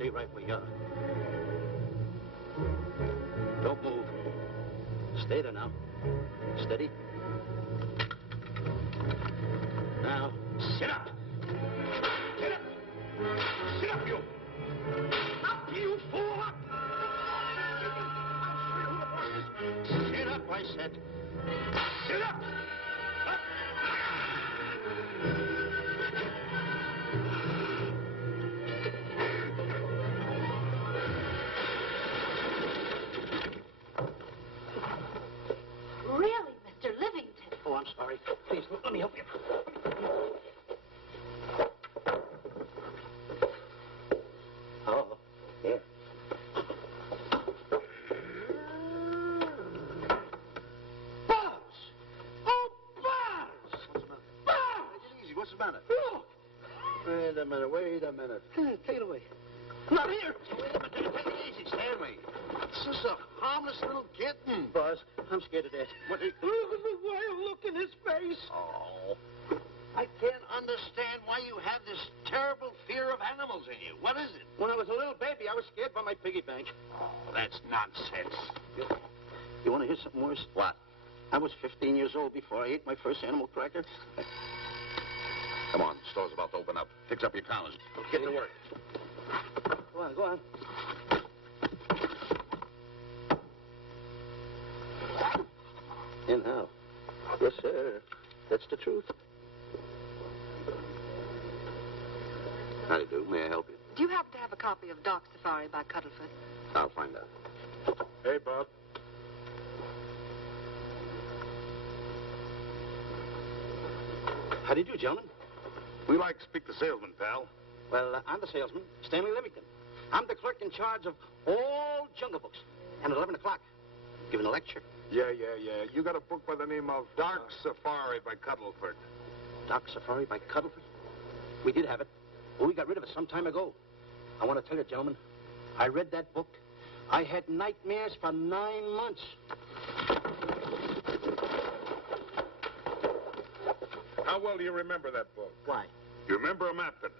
Stay right where you are. Don't move. Stay there now. Steady. Now, sit up. Get up. Sit up, you. Up, you fool, up. Sit up, I said. Sit up. Up. Really, Mr. Livington? Oh, I'm sorry. Please, let me help you. Oh, yeah. Buzz! Oh, Buzz! What's the matter? Buzz! Take it easy. What's the matter? Look! Wait a minute. Take it away. Not here. Wait a minute. Take it easy, Stanley. This is a harmless little kitten. Buzz, I'm scared to death. What? Look at the wild look in his face. Oh. I can't understand why you have this terrible fear of animals in you. What is it? When I was a little baby, I was scared by my piggy bank. Oh, that's nonsense. You want to hear something worse? What? I was 15 years old before I ate my first animal cracker. Come on, the store's about to open up. Fix up your counters. Get to work. Go on. And how? Yes, sir. That's the truth. How do you do? May I help you? Do you happen to have a copy of Dark Safari by Cuddlefoot? I'll find out. Hey, Bob. How do you do, gentlemen? We like to speak to salesman, pal. Well, I'm the salesman, Stanley Livington. I'm the clerk in charge of all Jungle Books. And at 11 o'clock, giving a lecture. Yeah. You got a book by the name of Dark Safari by Cuddlefoot. Dark Safari by Cuddlefoot? We did have it. But we got rid of it some time ago. I want to tell you, gentlemen, I read that book. I had nightmares for 9 months. How well do you remember that book? Why? You remember a map in it?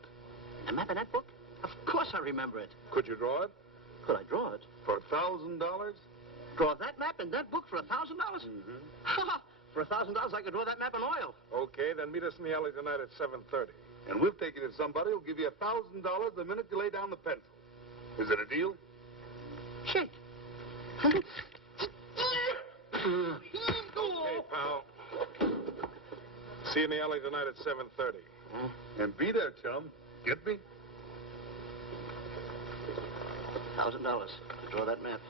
A map in that book? Of course I remember it. Could you draw it? Could I draw it? For $1,000? Draw that map in that book for $1,000? Mm-hmm. For $1,000, I could draw that map in oil. Okay, then meet us in the alley tonight at 7:30. And we'll take you to somebody who'll give you $1,000 the minute you lay down the pencil. Is it a deal? Shake. Okay, pal. See you in the alley tonight at 7:30. And be there, chum. Get me? $1,000 to draw that map.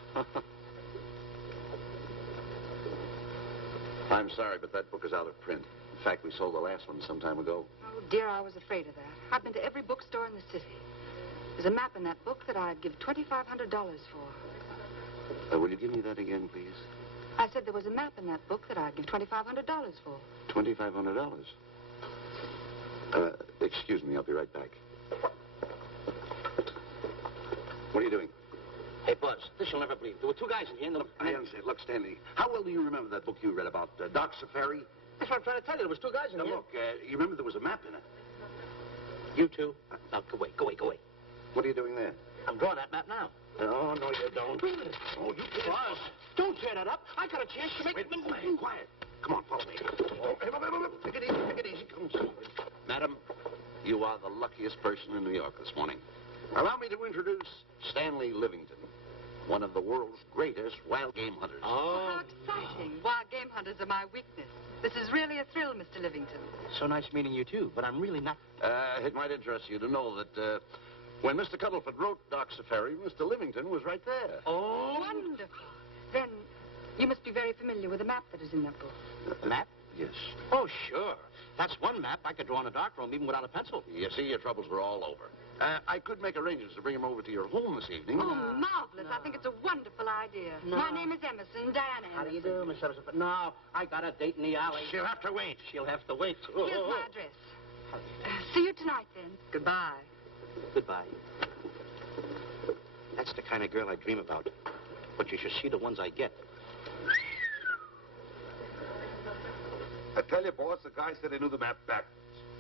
I'm sorry, but that book is out of print. In fact, we sold the last one some time ago. Oh, dear, I was afraid of that. I've been to every bookstore in the city. There's a map in that book that I'd give $2,500 for. Will you give me that again, please? I said there was a map in that book that I'd give $2,500 for. $2,500. Excuse me, I'll be right back. What are you doing? Hey, Buzz, this you'll never believe. There were two guys in here and the... I understand. Look, Stanley, how well do you remember that book you read about Dark Safari? That's what I'm trying to tell you. There was two guys in Now, here. look, you remember there was a map in it. You two. Now, go away. What are you doing there? I'm drawing that map now. Oh, no, you don't. Oh, you can't. Buzz, don't tear that up. I got a chance to make... Wait, quiet. Come on, follow me. Oh, hey, take it easy. Come on. Madam, you are the luckiest person in New York this morning. Allow me to introduce Stanley Livington, one of the world's greatest wild game hunters. Oh, how exciting. Wild game hunters are my weakness. This is really a thrill, Mr. Livington. So nice meeting you, too, but I'm really not... It might interest you to know that when Mr. Cuddlefoot wrote Dark Safari, Mr. Livington was right there. Oh. Wonderful. Then you must be very familiar with the map that is in that book. The map? Yes. Oh, sure. That's one map I could draw in a darkroom even without a pencil. You see, your troubles were all over. I could make arrangements to bring him over to your home this evening. Oh, marvelous. I think it's a wonderful idea. No. My name is Emerson, Diana Emerson. How do you do, Miss Emerson? But no, I got a date in the alley. She'll have to wait. She'll have to wait. Here's my address. See you tonight, then. Goodbye. Goodbye. That's the kind of girl I dream about. But you should see the ones I get. I tell you, boss, the guy said he knew the map backwards.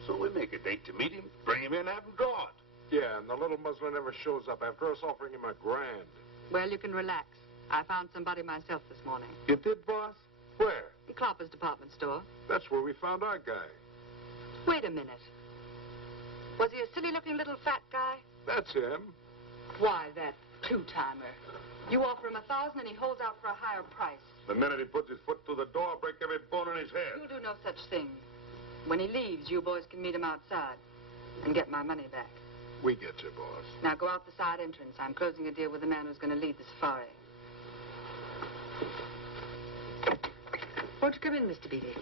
So we make a date to meet him, bring him in, have him draw it. Yeah, and the little muzzler never shows up after us offering him $1,000. Well, you can relax. I found somebody myself this morning. You did, boss? Where? In Clopper's department store. That's where we found our guy. Wait a minute. Was he a silly-looking little fat guy? That's him. Why, that two-timer. You offer him $1,000 and he holds out for a higher price. The minute he puts his foot through the door, I'll break every bone in his head. You'll do no such thing. When he leaves, you boys can meet him outside and get my money back. We get you, boss. Now go out the side entrance. I'm closing a deal with the man who's going to lead the safari. Won't you come in, Mr. Beatty?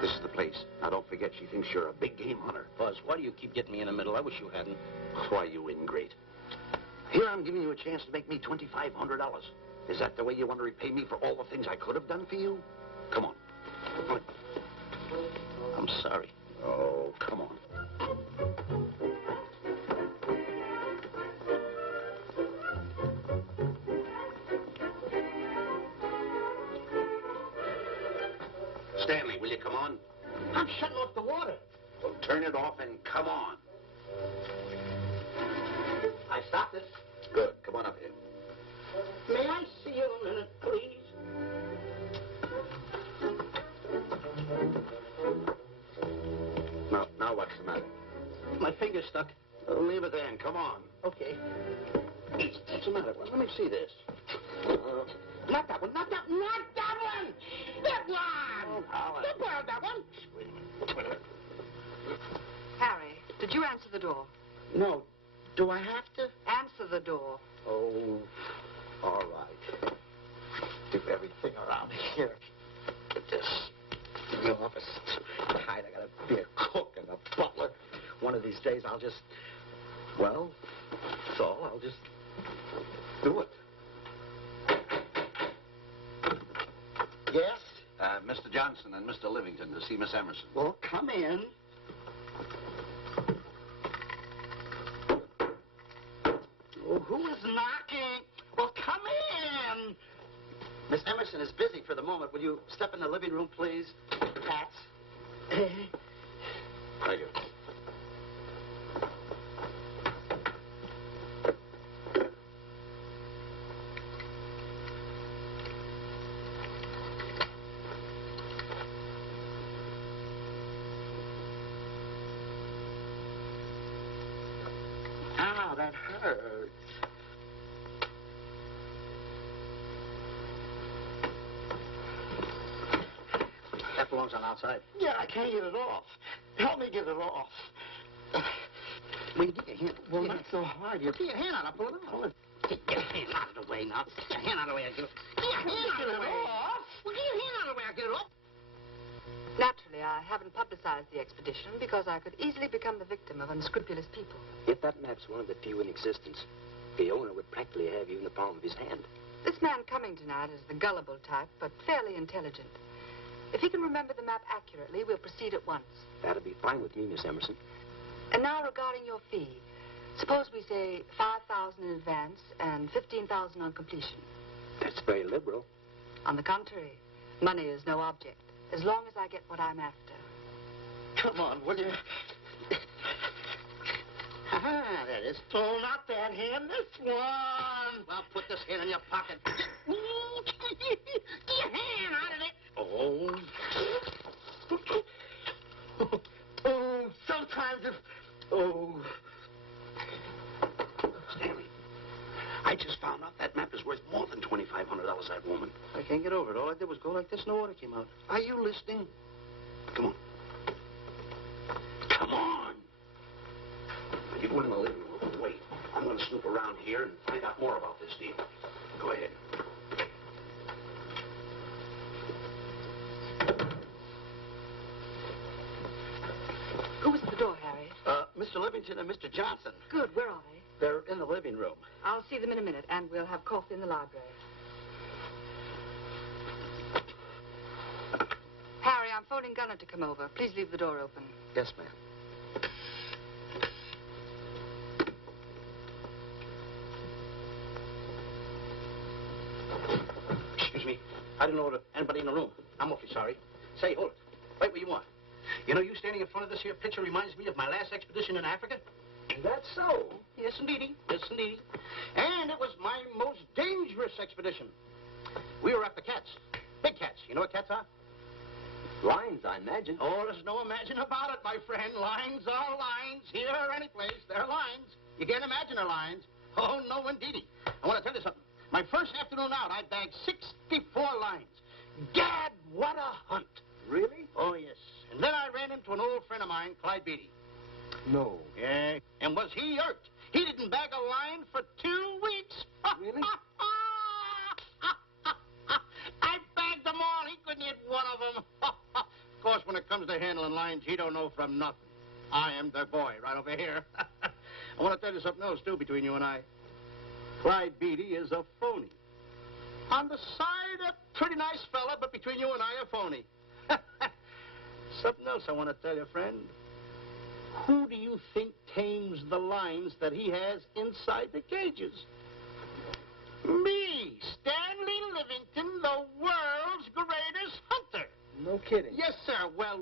This is the place. Now, don't forget, she thinks you're a big game hunter. Buzz, why do you keep getting me in the middle? I wish you hadn't. Why, you ingrate. Here I'm giving you a chance to make me $2,500. Is that the way you want to repay me for all the things I could have done for you? Come on. I'm sorry. Oh, come on. Stanley, will you come on? I'm shutting off the water. Well, turn it off and come on. I stopped it. Good. Come on up here. May I see you a minute, please? Now what's the matter? My finger's stuck. Leave it there and come on. Okay. What's the matter? Well, let me see this. Not that one. Not that one. Not that one. That one. Now, Don't borrow that one. Wait a minute. Harry, did you answer the door? No. Do I have to? Answer the door. Oh, all right. Do everything around here. Get this in the office. Tight. I gotta be a cook and a butler. One of these days I'll just, well, that's all. I'll just do it. Yes? Mr. Johnson and Mr. Livington to see Miss Emerson. Well, come in. Oh, who is knocking? Well, come in. Miss Emerson is busy for the moment. Will you step in the living room, please? Pats. Thank you. Ow, that hurts. That belongs on outside. Yeah, I can't get it off. Help me get it off. Well, you get your hand. Well, not so hard. You get your hand out. I'll pull it out. Get your hand out of the way now. Get your hand out of the way. I'll get it. Get your hand out of the way. Well, get your hand out of the way. I'll get it off. Naturally, I haven't publicized the expedition because I could easily become the victim of unscrupulous people. If that map's one of the few in existence, the owner would practically have you in the palm of his hand. This man coming tonight is the gullible type, but fairly intelligent. If he can remember the map accurately, we'll proceed at once. That'll be fine with me, Miss Emerson. And now regarding your fee. Suppose we say $5,000 in advance and $15,000 on completion. That's very liberal. On the contrary, money is no object, as long as I get what I'm after. Come on, will you? Ah, that is. Oh, not that hand. This one. Well, put this hand in your pocket. Get your hand out of it. Oh. Oh, sometimes if... Oh. Stanley, I just found out that map is worth more than $2,500, that woman. I can't get over it. All I did was go like this and the water came out. Are you listening? Come on. Come on. You go in the living room and wait. I'm going to snoop around here and find out more about this deal. Go ahead. Who was at the door, Harry? Mr. Livington and Mr. Johnson. Good, where are they? They're in the living room. I'll see them in a minute, and we'll have coffee in the library. Harry, I'm phoning Gunner to come over. Please leave the door open. Yes, ma'am. Excuse me. I didn't know anybody in the room. I'm awfully sorry. Say, hold it. Right where you are. You know, you standing in front of this here picture reminds me of my last expedition in Africa. That's so. Yes, indeedy. Yes, indeedy. And it was my most dangerous expedition. We were after cats. Big cats. You know what cats are? Lions, I imagine. Oh, there's no imagine about it, my friend. Lines are lines. Here or any place, they're lines. You can't imagine they're lines. Oh, no, indeedy. I want to tell you something. My first afternoon out, I bagged 64 lines. Gad, what a hunt. Really? Oh, yes. And then I ran into an old friend of mine, Clyde Beatty. No. Yeah. And was he irked? He didn't bag a line for 2 weeks. Really? I bagged them all. He couldn't hit one of them. Of course, when it comes to handling lines, he don't know from nothing. I am the boy right over here. I want to tell you something else, too, between you and I. Clyde Beatty is a phony. On the side, a pretty nice fella, but between you and I, a phony. Something else I want to tell you, friend. Who do you think tames the lines that he has inside the cages? Me, Stanley Livington, the world's greatest hunter. No kidding. Yes, sir. Well,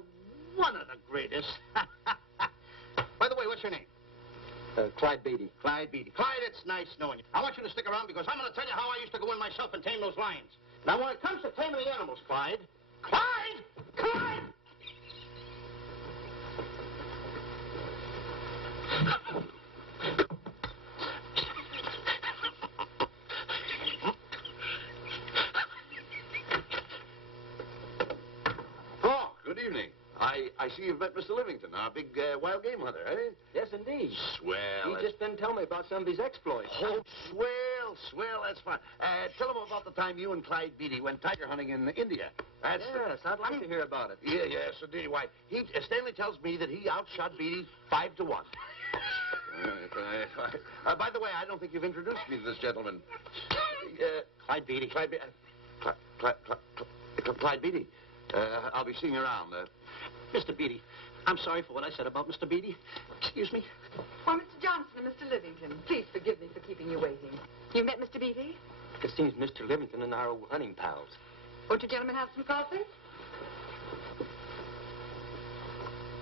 one of the greatest. By the way, what's your name? Clyde Beatty. Clyde Beatty. Clyde, it's nice knowing you. I want you to stick around because I'm going to tell you how I used to go in myself and tame those lions. Now, when it comes to taming the animals, Clyde... Clyde! Clyde! Oh, good evening. I see you've met Mr. Livington, our big wild game hunter, eh? Yes, indeed. Swell. He just didn't tell me about some of his exploits. Oh, swell, that's fine. Tell him about the time you and Clyde Beatty went tiger hunting in India. That's Yes, I'd like to hear about it. Yes, indeed. Why, Stanley tells me that he outshot Beatty 5-1. By the way, I don't think you've introduced me to this gentleman. Clyde Beatty. Clyde Beatty. I'll be seeing you around. Mr. Beatty, I'm sorry for what I said about Mr. Beatty. Excuse me. Why, Mr. Johnson and Mr. Livington, please forgive me for keeping you waiting. You met Mr. Beatty? It seems Mr. Livington and I are hunting pals. Won't you gentlemen have some coffee?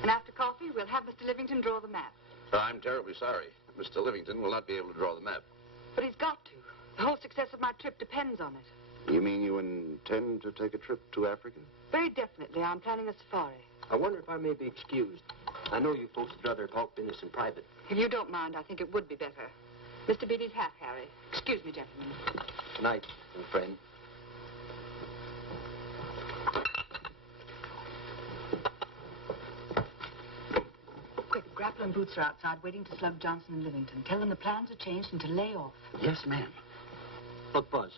And after coffee, we'll have Mr. Livington draw the map. I'm terribly sorry. Mr. Livington will not be able to draw the map. But he's got to. The whole success of my trip depends on it. You mean you intend to take a trip to Africa? Very definitely. I'm planning a safari. I wonder if I may be excused. I know you folks would rather talk business in private. If you don't mind, I think it would be better. Mr. Beatty's hat, Harry. Excuse me, gentlemen. Good night, old friend. Quick, Grapple and Boots are outside waiting to slug Johnson and Livington. Tell them the plans are changed and to lay off. Yes, ma'am. Look, Buzz,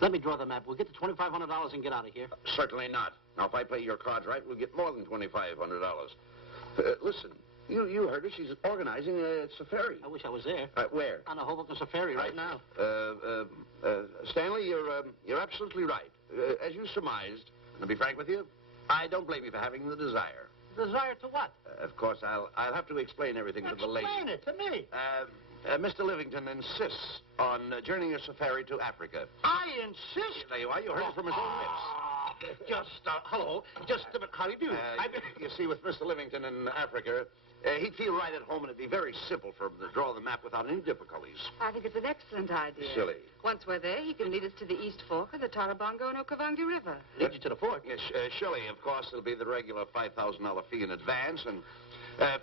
let me draw the map. We'll get the $2,500 and get out of here. Certainly not. Now, if I play your cards right, we'll get more than $2,500. Listen, you heard her. She's organizing a safari. I wish I was there. Where? On a Hoboken safari right now. Stanley, you're absolutely right. As you surmised, and to be frank with you, I don't blame you for having the desire. Desire to what? Of course, I'll have to explain everything to the lady. Explain it to me. Mr. Livington insists on journeying a safari to Africa. I insist. There you are. You heard it from his own lips. Hello. Just a minute. How do you do? You see, with Mr. Livington in Africa, he'd feel right at home, and it'd be very simple for him to draw the map without any difficulties. I think it's an excellent idea. Silly. Once we're there, he can lead us to the East Fork of the Tarabongo and Okavango River. Lead you to the fort. Yes, Shelley, of course, it'll be the regular $5,000 fee in advance and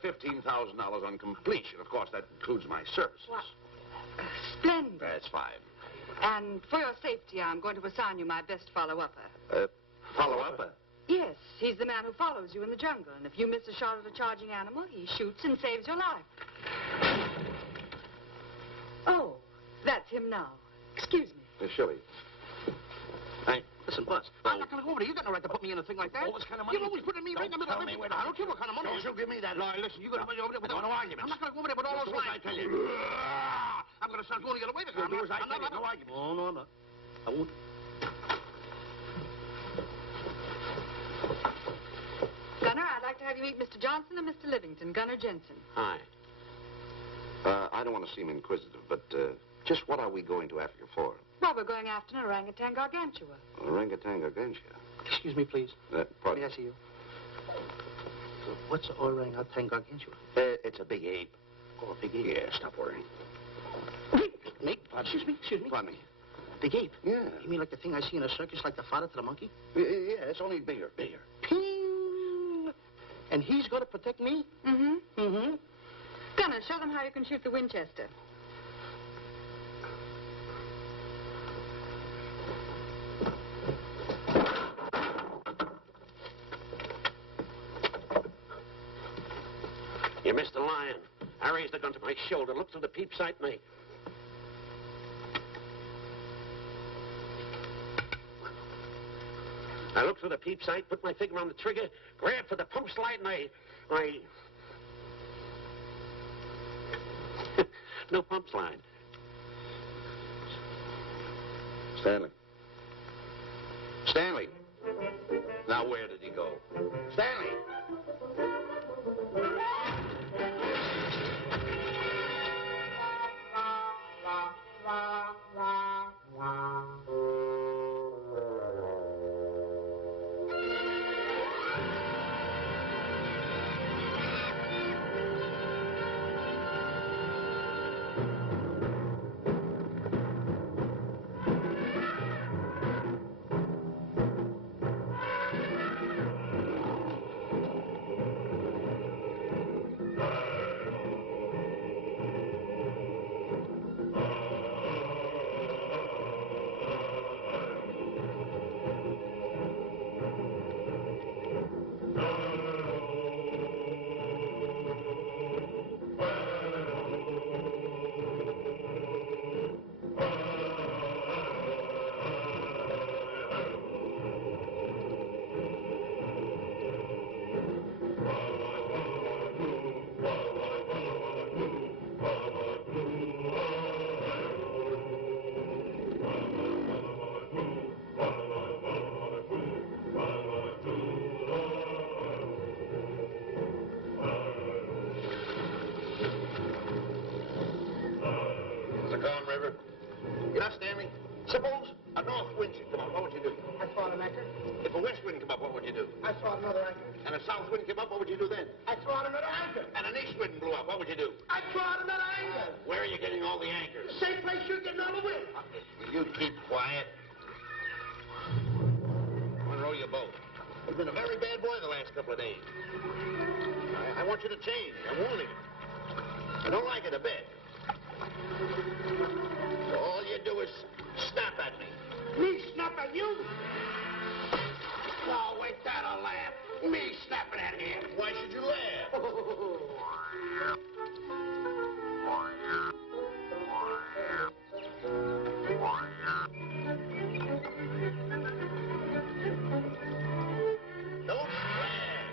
$15,000 on completion. Of course, that includes my services. Wow. Splendid. That's fine. And for your safety, I'm going to assign you my best follow-upper. Follow-up? Yes, he's the man who follows you in the jungle. And if you miss a shot at a charging animal, he shoots and saves your life. Oh, that's him now. Excuse me. Shelley. Listen, Buzz, I'm not going to go over there. You got no right to put me in a thing like that. All this kind of money. You're always putting me right in the middle of everything. I don't care what kind of money. Don't you give me that. No, listen, you're going to be over there with no arguments. I'm not going to go over there with all those lines. I tell you. I'm going to start going to get away with it. You'll do as I tell you. No arguments. No, I'm not. I won't. Gunner, I'd like to have you meet Mr. Johnson and Mr. Livington, Gunner Jensen. Hi. I don't want to seem inquisitive, but Just what are we going to Africa for? Well, we're going after an orangutan gargantua. Orangutan gargantua. Excuse me, please. Pardon? May I see you? What's orangutan gargantua? It's a big ape. Oh, a big ape. Yeah, stop worrying. Nick, excuse me. Pardon me. A big ape? Yeah. You mean like the thing I see in a circus, like the fodder to the monkey? Yeah, it's only bigger. Ping! And he's going to protect me? Mm-hmm. Mm-hmm. Gunner, show them how you can shoot the Winchester. You missed the lion. I raised the gun to my shoulder, looked through the peep sight, and I looked through the peep sight, put my finger on the trigger, grabbed for the pump slide, and I... No pump slide. Stanley. Stanley. Now, where did he go? Stanley! Stanley, suppose a north wind should come up, what would you do? I thought an anchor. If a west wind come up, what would you do? I thought another anchor. And a south wind came up, what would you do then? I throw out another anchor. And an east wind blew up, what would you do? I throw out another anchor. Where are you getting all the anchors? Same place you're getting all the wind. Will you keep quiet? Unroll your boat. You've been a very bad boy the last couple of days. I want you to change. I'm warning you. I don't like it a bit. So all you do is snap at me. Me snap at you? Oh, wait, that'll laugh. Me snapping at him. Why should you laugh? Don't brag.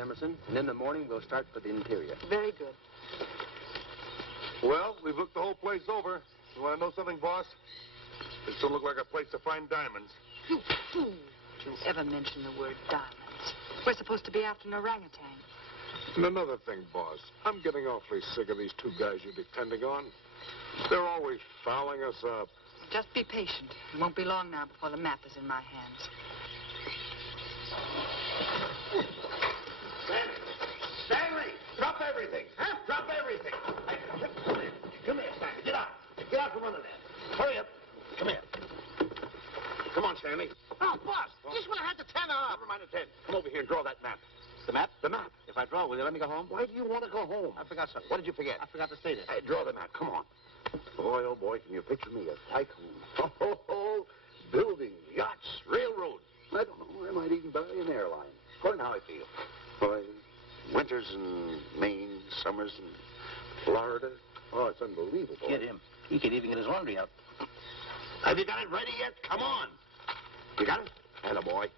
Emerson, and in the morning we'll start for the interior. Very good. Well, we've looked the whole place over. You want to know something, boss? This don't look like a place to find diamonds. You fool. Don't you ever mention the word diamonds. We're supposed to be after an orangutan. And another thing, boss. I'm getting awfully sick of these two guys you're depending on. They're always fouling us up. Just be patient. It won't be long now before the map is in my hands. Stanley! Drop everything! Huh? Drop everything! Come here, Stanley. Get out. Get out from under there. Hurry up. Come here. Come on, Stanley. Oh, boss, just when I had the 10 off. Never mind the 10. Come over here and draw that map. The map? The map. If I draw, will you let me go home? Why do you want to go home? I forgot something. What did you forget? I forgot to say this. Hey, draw the map. Come on. Boy, oh, boy, can you picture me a tycoon? Oh, buildings, yachts, railroads. I don't know. I might even buy an airline. According to how I feel. Boy, winters in Maine, summers in Florida. Oh, it's unbelievable. Get him. He could even get his laundry out. Have you got it ready yet? Come on. You got it? Attaboy.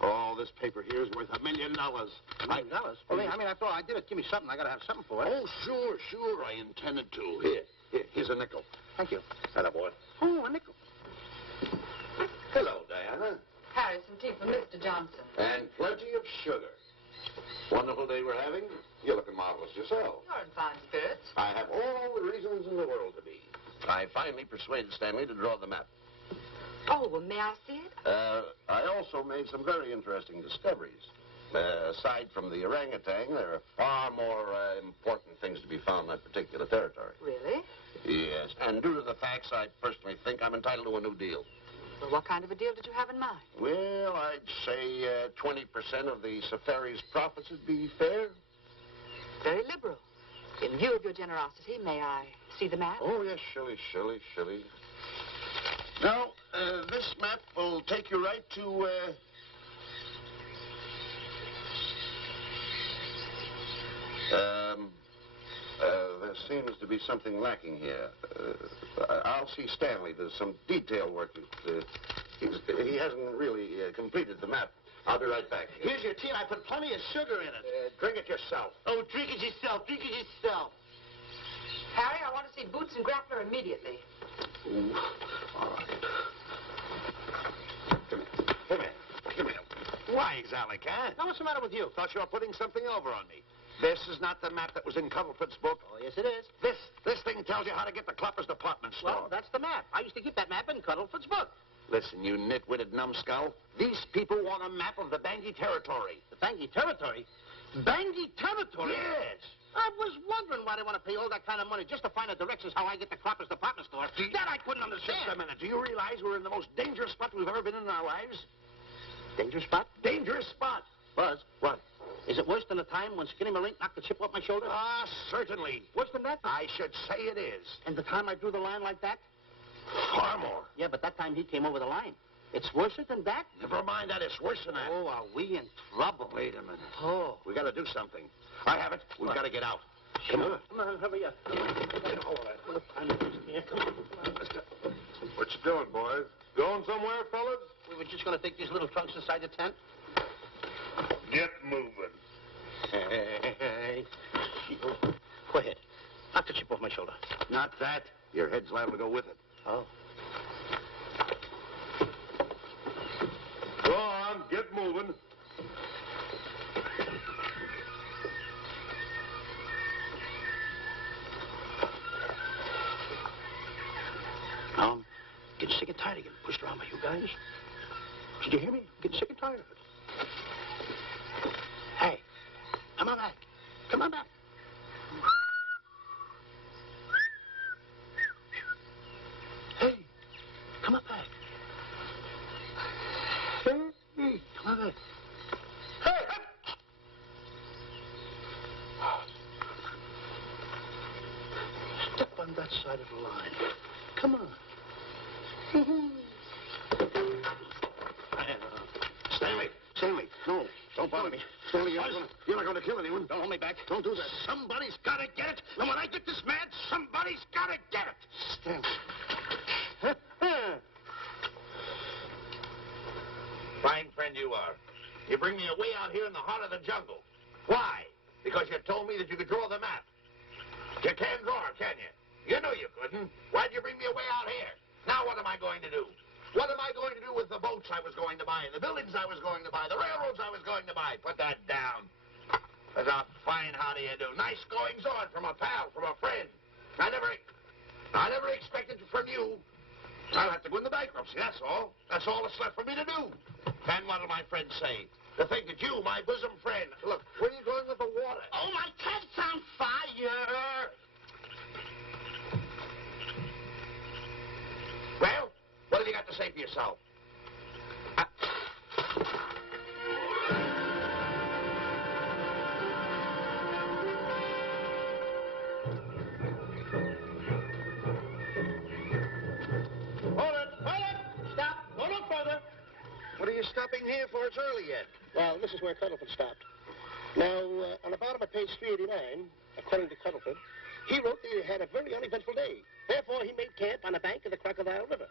Oh, this paper here is worth $1 million. $1 million? Well, I mean, after all, I did it. Give me something. I got to have something for it. Oh, sure. I intended to. Here's a nickel. Thank you. Attaboy. Oh, a nickel. Hello, Diana. Harry, some tea for Mr. Johnson. And plenty of sugar. Wonderful day we're having. You're looking marvelous yourself. You're in fine spirits. I have all the reasons in the world to be. I finally persuaded Stanley to draw the map. Oh, well, may I see it? I also made some very interesting discoveries. Aside from the orangutan, there are far more important things to be found in that particular territory. Really? Yes, and due to the facts, I personally think I'm entitled to a new deal. Well, what kind of a deal did you have in mind? Well, I'd say 20% of the safari's profits would be fair. Very liberal. In view of your generosity, may I see the map? Oh, yes, Shirley. Now, this map will take you right to, there seems to be something lacking here. I'll see Stanley. There's some detail work. He hasn't really completed the map. I'll be right back. Here's your tea, and I put plenty of sugar in it. Drink it yourself. Oh, drink it yourself. Harry, I want to see Boots and Grappler immediately. Ooh, all right. Come here. Why, Alec, huh? Now, what's the matter with you? Thought you were putting something over on me. This is not the map that was in Cuddlefoot's book. Oh, yes, it is. This thing tells you how to get to Clapper's department store. Well, that's the map. I used to keep that map in Cuddlefoot's book. Listen, you nitwitted numbskull. These people want a map of the Bangui territory. The Bangui territory? Bangui territory? Yes. I was wondering why they want to pay all that kind of money just to find the directions how I get to Clapper's department store. That I couldn't understand. Just a minute. Do you realize we're in the most dangerous spot we've ever been in our lives? Dangerous spot? Dangerous spot. Buzz. What? Is it worse than the time when Skinny Malink knocked the chip off my shoulder? Ah, certainly. Worse than that? I should say it is. And the time I drew the line like that? Far more. Yeah, but that time he came over the line. It's worse than that? Never mind that. It's worse than that. Oh, are we in trouble? Wait a minute. Oh. We got to do something. I have it. We've got to get out. Come on. Come on, hurry up. Come on. Let's go. What you doing, boys? Going somewhere, fellas? We were just going to take these little trunks inside the tent. Get moving. Hey. Go ahead. Knock the chip off my shoulder. Not that. Your head's liable to go with it. Oh. Go on, get moving. Now I'm getting sick and tired of getting pushed around by you guys. Did you hear me? I'm getting sick and tired of it. Hey, come on back. Come on back. Hey, come on back. Hey, come on back. Hey! Step on that side of the line. Come on. Stanley, no, don't bother me. Stanley, you're not going to kill anyone. Don't hold me back. Don't do that. Somebody's got to get it. And when I get this mad, somebody's got to get it. Stanley. Fine friend you are. You bring me away out here in the heart of the jungle. Why? Because you told me that you could draw the map. You can't draw, can you? You knew you couldn't. Why'd you bring me away out here? Now what am I going to do? What am I going to do with the boats I was going to buy, the buildings I was going to buy, the railroads I was going to buy? Put that down. That's a fine how do you do. Nice goings on from a pal, from a friend. I never expected from you. I'll have to go into bankruptcy, that's all. That's all that's left for me to do. And what'll my friends say? To think that you, my bosom friend... Look, where are you going with the water? Oh, my cat's on fire! Well, what have you got to say for yourself? Hold it! Stop! Go no further! What are you stopping here for? It's early yet. Well, this is where Cuddlepin stopped. Now, on the bottom of page 389, according to Cuddlepin, he wrote that he had a very uneventful day. Therefore, he made camp on the bank of the Crocodile River.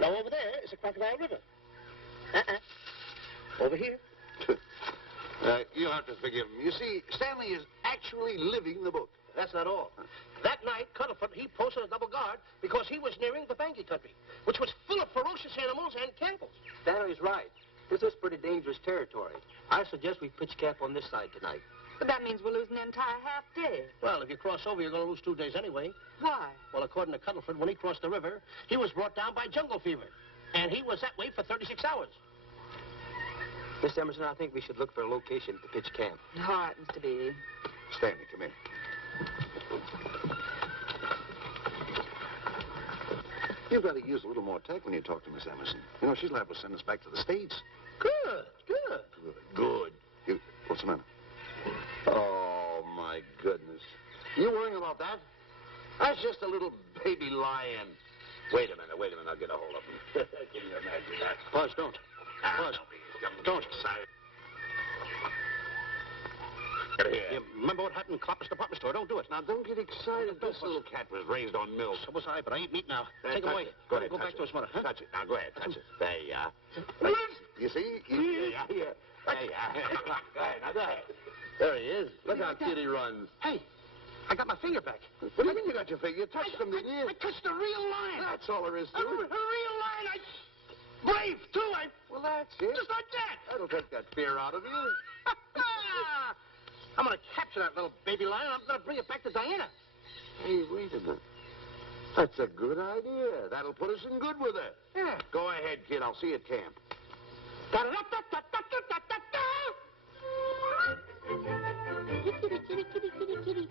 Now, over there is the Crocodile River. Over here. You'll have to forgive him. You see, Stanley is actually living the book. That's not all. That night, Cuddlepin, he posted a double guard because he was nearing the Banky country, which was full of ferocious animals and cannibals. Stanley's right. This is pretty dangerous territory. I suggest we pitch camp on this side tonight. But that means we're losing an entire half day. Well, if you cross over, you're going to lose 2 days anyway. Why? Well, according to Cuddlepin, when he crossed the river, he was brought down by jungle fever. And he was that way for 36 hours. Miss Emerson, I think we should look for a location to pitch camp. All right, Mr. B. Stanley, come in. You've got to use a little more tact when you talk to Miss Emerson. You know, she's liable to send us back to the States. Good. What's the matter? Oh, my goodness. You worrying about that? That's just a little baby lion. Wait a minute. I'll get a hold of him. Can you imagine that? Buzz, don't. Buzz, don't. Get here. You remember what happened in Copper's department store? Don't do it. Now, don't get excited. This little cat was raised on milk. So was I, but I ain't meat now. Take him Touch away. it. Go ahead, Go touch back it. to his mother, huh? Touch it. Now, go ahead. Touch it. There you are. You see? There you are. There you are. Go ahead. Now, go ahead. There he is. Look how cute he runs. Hey, I got my finger back. What do you mean you got your finger? You touched him, didn't you? I touched a real lion. That's all there is to A it. real lion. Brave, too. Well, that's it. Just like that. That'll take that fear out of you. I'm going to capture that little baby lion. I'm going to bring it back to Diana. Hey, wait a minute. That's a good idea. That'll put us in good with her. Yeah. Go ahead, kid. I'll see you at camp. Kitty, kitty, kitty, kitty, kitty.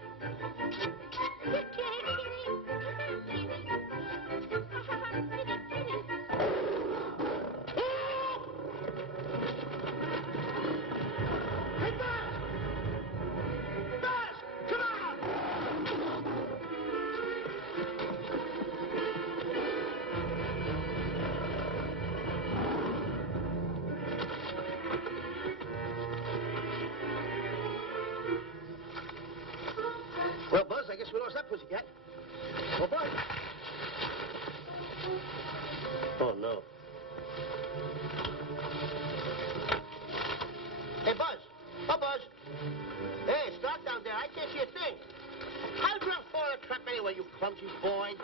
Well, Buzz, I guess we lost that pussycat. Well, Buzz. Oh, no. Hey, Buzz. Oh, Buzz. Hey, it's dark down there. I can't see a thing. How'd you fall in a trap anyway, you clumsy boy?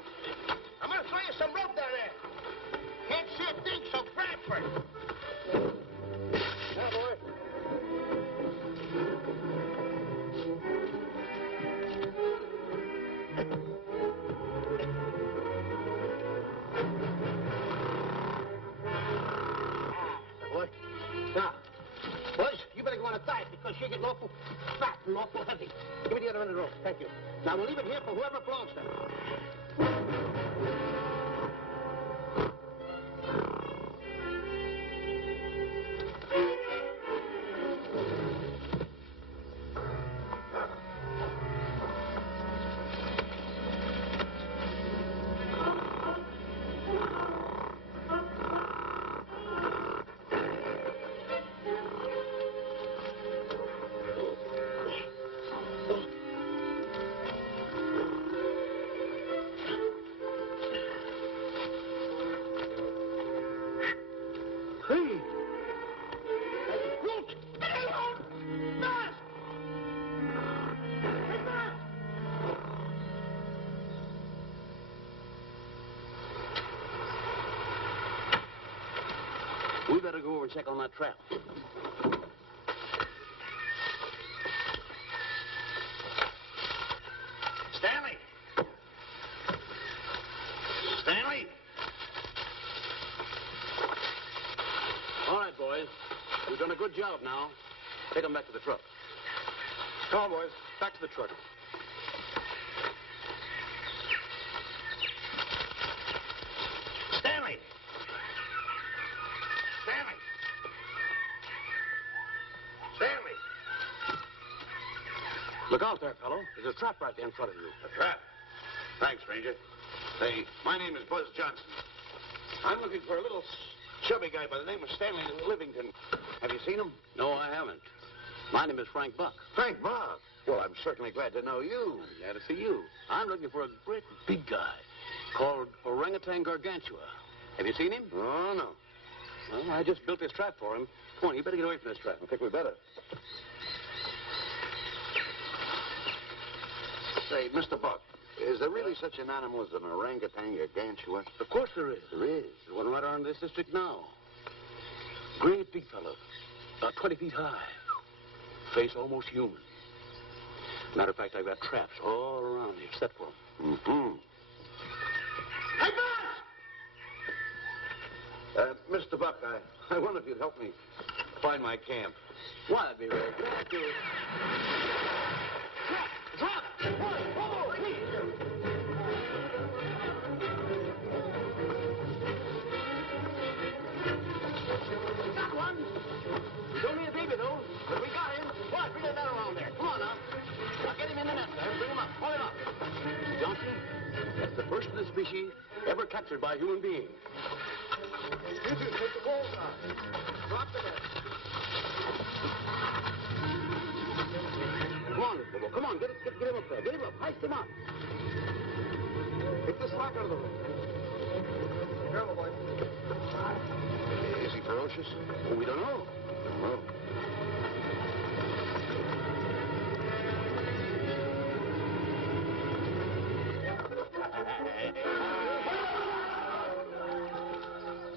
I'm going to throw you some rope down there. Can't see a thing, so grab for it. Now, boy. Boy. Now, boys, you better go on a diet because you're getting awful fat and awful heavy. Give me the other end of the rope. Thank you. Now, we'll leave it here for whoever belongs to it. Hey! Root! Get along! Fast! better go over and check on that trap. Stanley! Stanley! All right, boys. We've done a good job now. Take them back to the truck. Come on, boys. Back to the truck. Stanley! Stanley! Stanley! Look out there, fellow. There's a trap right there in front of you. A trap? Thanks, Ranger. Say, my name is Buzz Johnson. I'm looking for a little chubby guy by the name of Stanley Livington. Have you seen him? No, I haven't. My name is Frank Buck. Frank Buck? Well, I'm certainly glad to know you. Glad to see you. I'm looking for a great big guy called Orangutan Gargantua. Have you seen him? Oh, no. Well, I just built this trap for him. Come on, you better get away from this trap. I think we better. Say, Mr. Buck, is there really such an animal as an orangutan gargantua? Of course there is. There is? There's one right around this district now. Great big fellow. About 20 feet high. Face almost human. Matter of fact, I've got traps all around here set for him. Mm-hmm. Hey, Buzz! Mr. Buck, I wonder if you'd help me find my camp. Why, I'd be very glad to. Trap! Trap! Whoa, please! Got one! We don't need a baby, though, but we got him. Why, bring that around there. Come on, now. Now, get him in the net there. Bring him up. Hold him up. Johnson, that's the first of the species ever captured by a human being. You two, take the balls out. Drop the net. Come on, Mr. Bull. Come on, get him up there. Get him up. Heist him up. Take the slack out of the room. Careful, boy. Is he ferocious? Oh, we don't know. Don't know.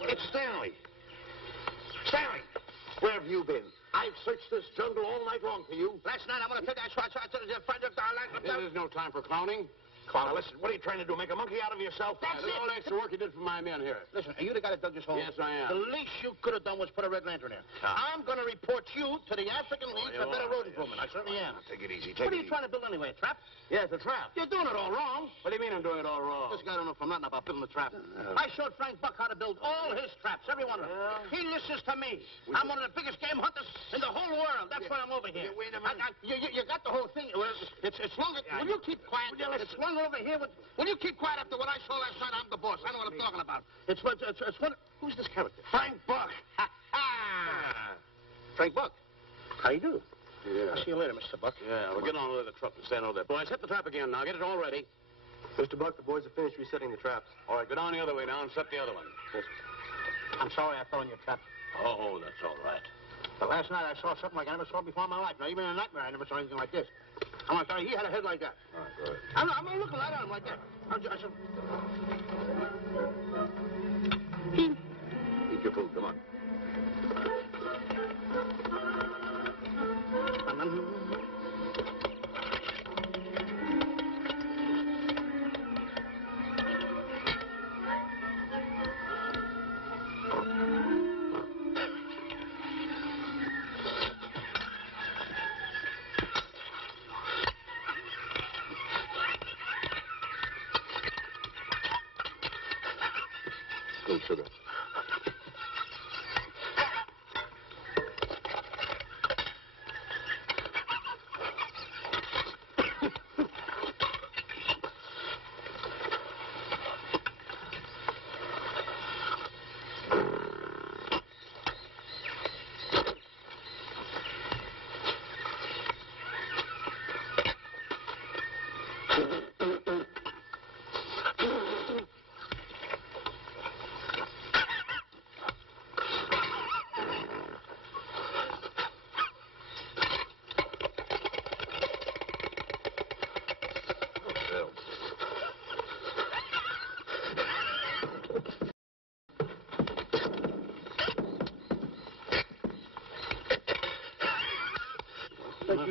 It's Stanley. Stanley, where have you been? I've searched this jungle all night long for you. Last night, I'm going to take that shot to the find your darling. This is no time for clowning. Now, listen, what are you trying to do? Make a monkey out of yourself? That's it. All the extra work you did for my men here. Listen, are you the guy that dug this hole? Yes, I am. The least you could have done was put a red lantern there. I'm going to report you to the African League for better road improvement. I certainly am. Take it easy. What are you trying to build anyway? A trap? Yeah, it's a trap. You're doing it all wrong. What do you mean I'm doing it all wrong? This guy don't know from nothing about building a trap. I showed Frank Buck how to build all his traps, every one of them. He listens to me. I'm one of the biggest game hunters in the whole world. That's why I'm over here. Wait a minute. You got the whole thing. It's long. Will you keep quiet? It's long over here. Will you keep quiet after what I saw last night? I'm the boss. I know what I'm talking about. It's one. Who's this character? Frank Buck. Frank Buck. How do you do? Yeah. I'll see you later, Mr. Buck. Yeah, we're getting on with the truck and stand over there. Boys, hit the trap again now. Get it all ready. Mr. Buck, the boys have finished resetting the traps. All right, go down the other way now and set the other one. Yes, sir. I'm sorry I fell in your trap. Oh, that's all right. But last night I saw something like I never saw before in my life. Now, even in a nightmare, I never saw anything like this. I'm going to tell you, he had a head like that. All right, go ahead. I'm looking right at him like that. Eat your food, come on. Good sugar.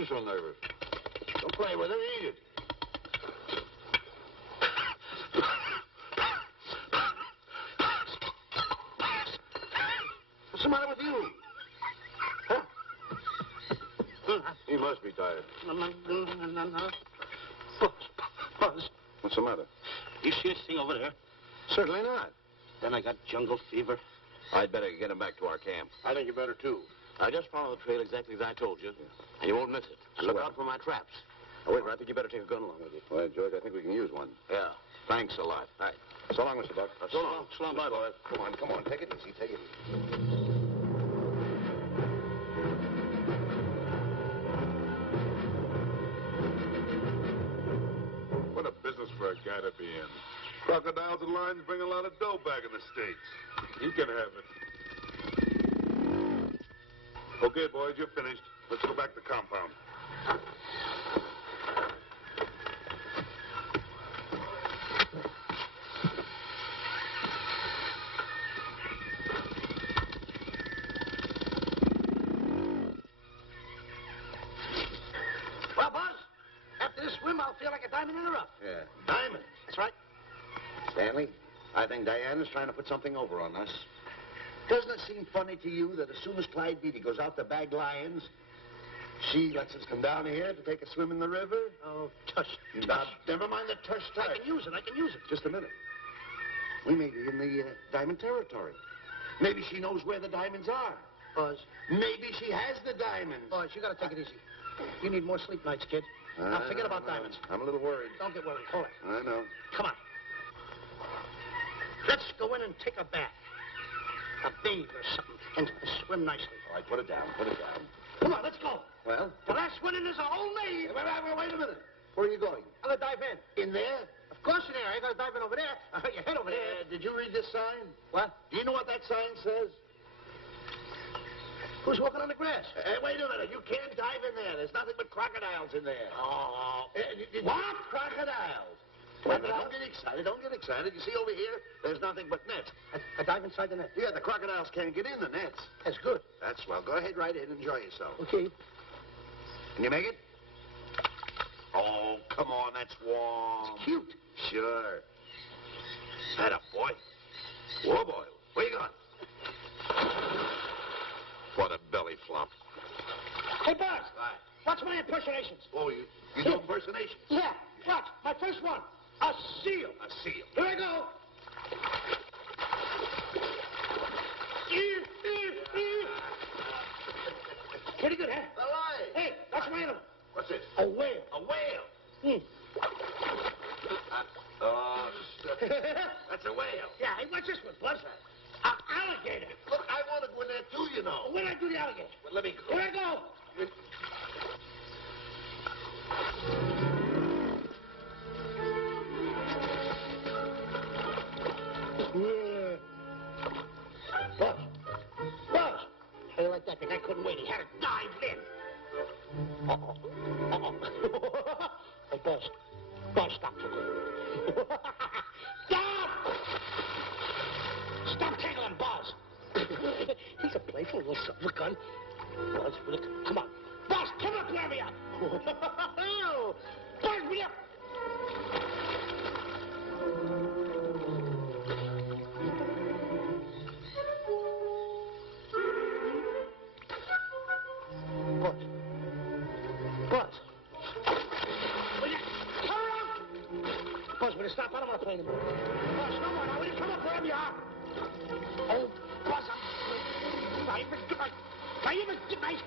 you so nervous? Don't play with it. Eat it. What's the matter with you? Huh? He must be tired. Buzz. What's the matter? You see this thing over there? Certainly not. Then I got jungle fever. I'd better get him back to our camp. I think you better, too. I just follow the trail exactly as I told you, and you won't miss it. And look out for my traps. Now, wait, I think you better take a gun along with you. Well, George, I think we can use one. Yeah. Thanks a lot. All right. So long, Mr. Buck. So long. So long, Bye, Mr. boys. Come on. Take it easy. Take it easy. What a business for a guy to be in. Crocodiles and lions bring a lot of dough back in the States. You can have it. Okay, boys, you're finished. Let's go back to the compound. Well, Buzz, after this swim, I'll feel like a diamond in the rough. Yeah. Diamond. That's right. Stanley, I think Diana's trying to put something over on us. Doesn't it seem funny to you that as soon as Clyde Beatty goes out to bag lions, she lets us come down here to take a swim in the river? Oh, tush. Now, never mind the tush. I can use it. Just a minute. We may be in the diamond territory. Maybe she knows where the diamonds are. Buzz. Maybe she has the diamonds. Buzz, you gotta take it easy. You need more sleep nights, kid. Now, forget about diamonds. I'm a little worried. Don't get worried. Hold it. I know. Come on. Let's go in and take a bath. A bathe or something. And swim nicely. All right, put it down. Come on, let's go. Well? The last one in is a whole maid. Wait a minute. Where are you going? I'm gonna dive in. In there? Of course in there. I ain't gonna dive in over there. Your head over there. Did you read this sign? What? Do you know what that sign says? Who's walking on the grass? Wait a minute. You can't dive in there. There's nothing but crocodiles in there. Oh. What? Crocodiles? Wait a minute. Don't get excited. You see over here, there's nothing but nets. I dive inside the net. Yeah, the crocodiles can't get in the nets. That's good. That's swell. Go ahead right in. Enjoy yourself. Okay. Can you make it? Oh, come on. That's warm. It's cute. Sure. Atta boy. Whoa, boy. Where you going? What a belly flop. Hey, Buzz. Watch my impersonations. Oh, you do impersonations? Yeah. Watch. My first one. A seal. A seal. Here I go. Pretty good, huh? The lion. Hey, that's my animal. What's this? A whale. A whale. Oh, that's a whale. Yeah, hey, what's this one, Buzz? An alligator. Look, I want to go in there too, you know. Where'd I do the alligator? Well, let me go. Here I go. Yeah. Buzz. Buzz. How do you like that? The guy couldn't wait. He had to dive in. Hey, Buzz. Buzz, stop. Stop! Stop tickling Buzz. He's a playful little son of a gun. Buzz, come on. Buzz, come up, wherever you are. Buzz, will you? Buzz. Buzz. Will you come around? Buzz, will you stop? I don't want to play anymore. Buzz, no more. Now, will you come up wherever you are? Oh, Buzz, I'm... Now, you must get nice.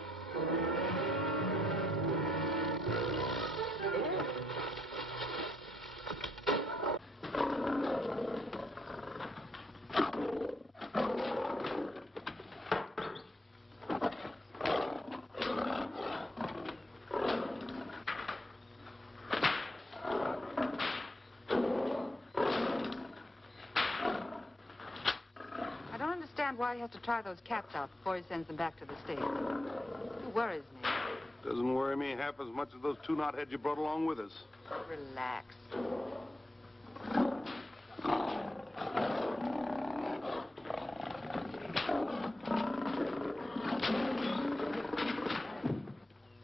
I don't understand why he has to try those cats out before he sends them back to the States. It worries me. Doesn't worry me half as much as those two knotheads you brought along with us. Relax.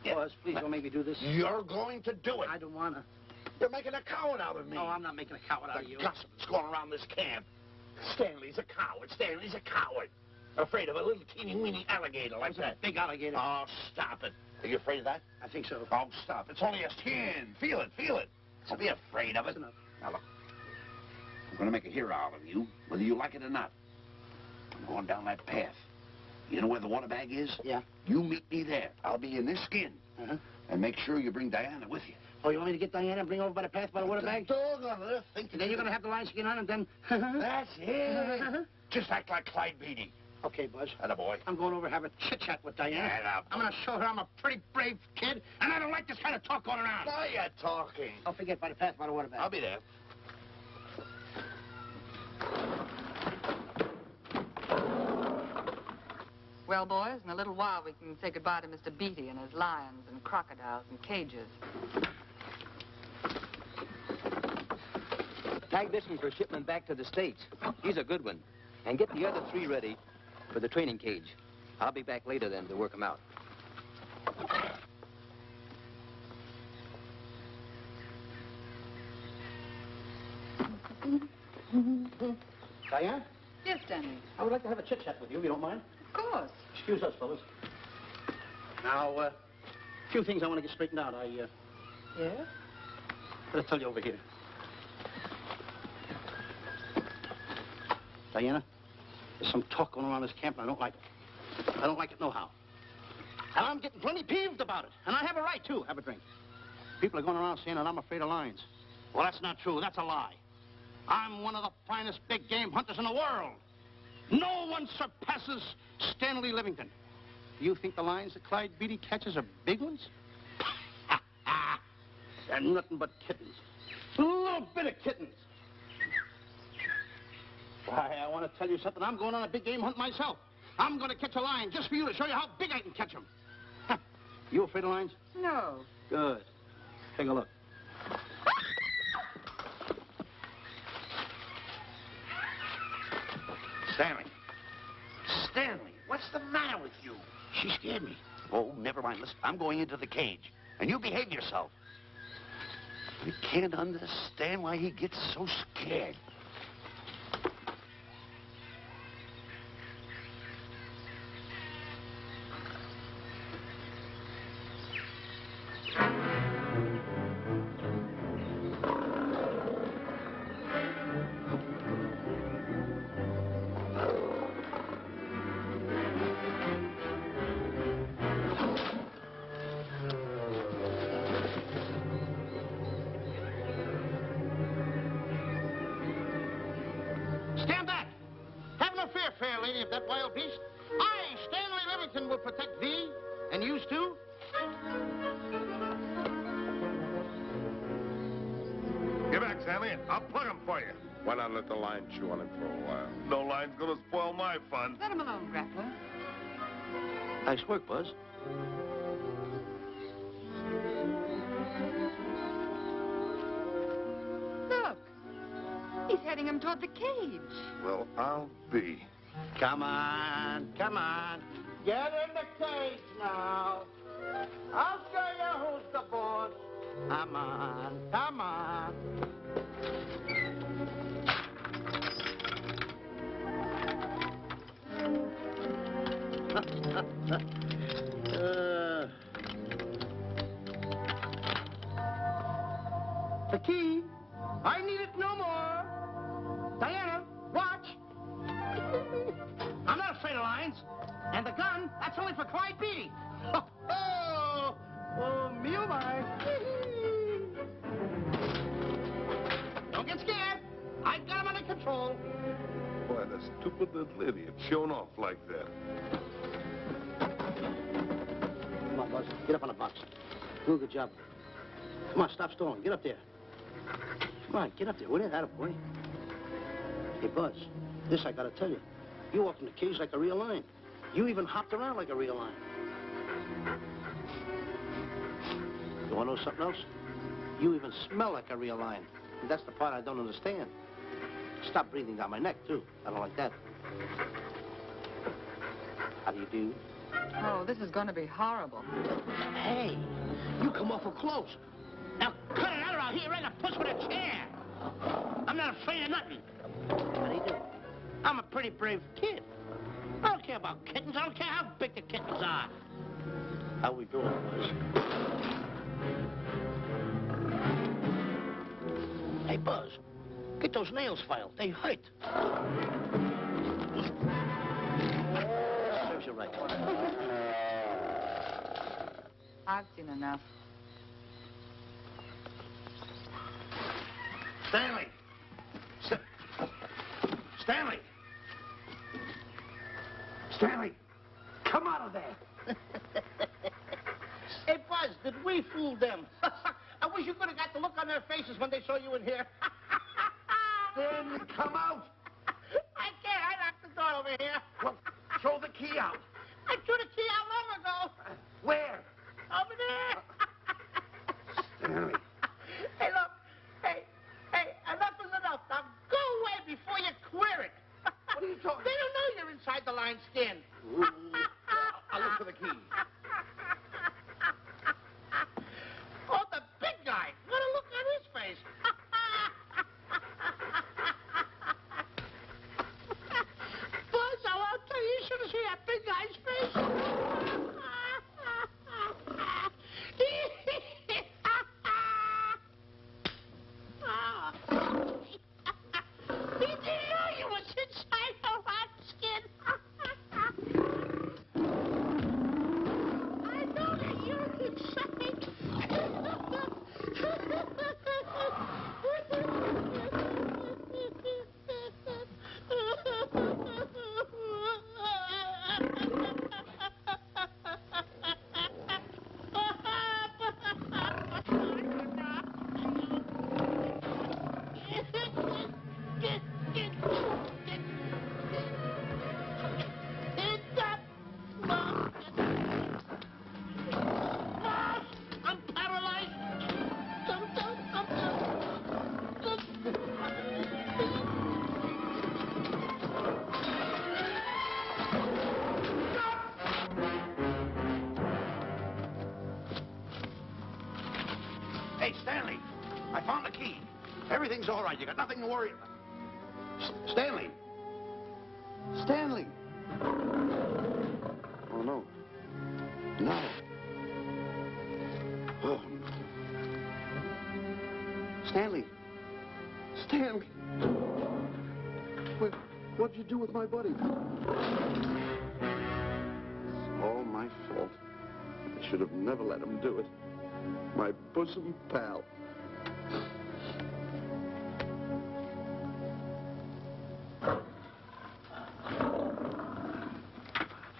Yeah, Buzz, please don't make me do this. You're going to do it. I don't want to. You're making a coward out of me. No, I'm not making a coward out of you. The gossip that's going around this camp. Stanley's a coward. Stanley's a coward. Afraid of a little teeny-weeny alligator like that. Big alligator. Oh, stop it. Are you afraid of that? I think so. Oh, stop. It's only a skin. Feel it, feel it. Don't be afraid of it. That's enough. Now, look. I'm going to make a hero out of you, whether you like it or not. I'm going down that path. You know where the water bag is? Yeah. You meet me there. I'll be in this skin. Uh-huh. And make sure you bring Diana with you. Oh, you want me to get Diana and bring her over by the path by the water bag? Dog on earth. And then you're going to have the lion skin on and then... That's it. Just act like Clyde Beatty. Okay, Buzz. Attaboy. I'm going over to have a chit-chat with Diana. Attaboy. I'm going to show her I'm a pretty brave kid, and I don't like this kind of talk going around. Now you're talking. Don't forget by the path by the water bag. I'll be there. Well, boys, in a little while we can say goodbye to Mr. Beatty and his lions and crocodiles and cages. Tag this one for shipment back to the States. He's a good one. And get the other 3 ready for the training cage. I'll be back later then to work them out. Diane, Yes, Stanley. I would like to have a chit-chat with you, if you don't mind. Of course. Excuse us, fellas. Now, a few things I want to get straightened out. Yes? Better tell you over here. Diana, there's some talk going around this camp, and I don't like it. I don't like it nohow. And I'm getting plenty peeved about it. And I have a right, too. Have a drink. People are going around saying that I'm afraid of lions. Well, that's not true. That's a lie. I'm one of the finest big game hunters in the world. No one surpasses Stanley Livington. You think the lions that Clyde Beatty catches are big ones? They're nothing but kittens. A little bit of kittens. Why, I want to tell you something. I'm going on a big game hunt myself. I'm going to catch a lion just for you to show you how big I can catch him. You afraid of lions? No. Good. Take a look. Stanley. Stanley, what's the matter with you? She scared me. Oh, never mind. Listen, I'm going into the cage. And you behave yourself. I can't understand why he gets so scared. Stand back. Have no fear, fair lady of that wild beast. I, Stanley Livington, will protect thee, and yous too. Get back, Stanley. I'll plug him for you. Why not let the lion chew on him for a while? No line's gonna spoil my fun. Let him alone, Grappler. Nice work, Buzz. Look. He's heading him toward the cage. Well, I'll be. Come on, come on. Get in the cage now. I'll show you who's the boss. Come on, come on. The key. I need it no more. Diana, watch. I'm not afraid of lions. And the gun, that's only for Clyde Beatty. Oh, me oh my. Don't get scared. I got him under control. Boy, that stupid little idiot showing off like that. Come on, Buzz. Get up on the box. Do a good job. Come on, stop stalling. Get up there. Come on, get up there. Will you? Attaboy. Hey, Buzz, this I gotta tell you. You walked in the cage like a real lion. You even hopped around like a real lion. You wanna know something else? You even smell like a real lion. And that's the part I don't understand. Stop breathing down my neck, too. I don't like that. How do you do? Oh, this is going to be horrible. Hey, you come awful close. Now cut it out or I'll hit you right in the puss with a chair. I'm not afraid of nothing. How do you do? I'm a pretty brave kid. I don't care about kittens. I don't care how big the kittens are. How we doing, Buzz? Hey, Buzz, get those nails filed. They hurt. Serves you right. I've seen enough. Stanley! Stanley! Stanley! Come out of there! Hey, Buzz, did we fool them? I wish you could have got the look on their faces when they saw you in here. Stanley, come out. I can't. I locked the door over here. Well, throw the key out. I threw the key out long ago. Where? Over there. Stanley. Hey, look. Hey, enough is enough. Now go away before you queer it. What are you talking? They don't know you're inside the lion's skin. I'll look for the key. Oh, the big guy. What a look on his face. Buzz, I'll tell you, you should have seen that big guy's face. He didn't know you was inside the lion's skin. I know that you're inside. I'm paralyzed. Hey, Stanley, I found the key. Everything's all right. You got nothing to worry about. Stanley. Stanley. Oh, no. No. Oh. Stanley. Stanley. What'd you do with my buddy? It's all my fault. I should have never let him do it. My bosom pal.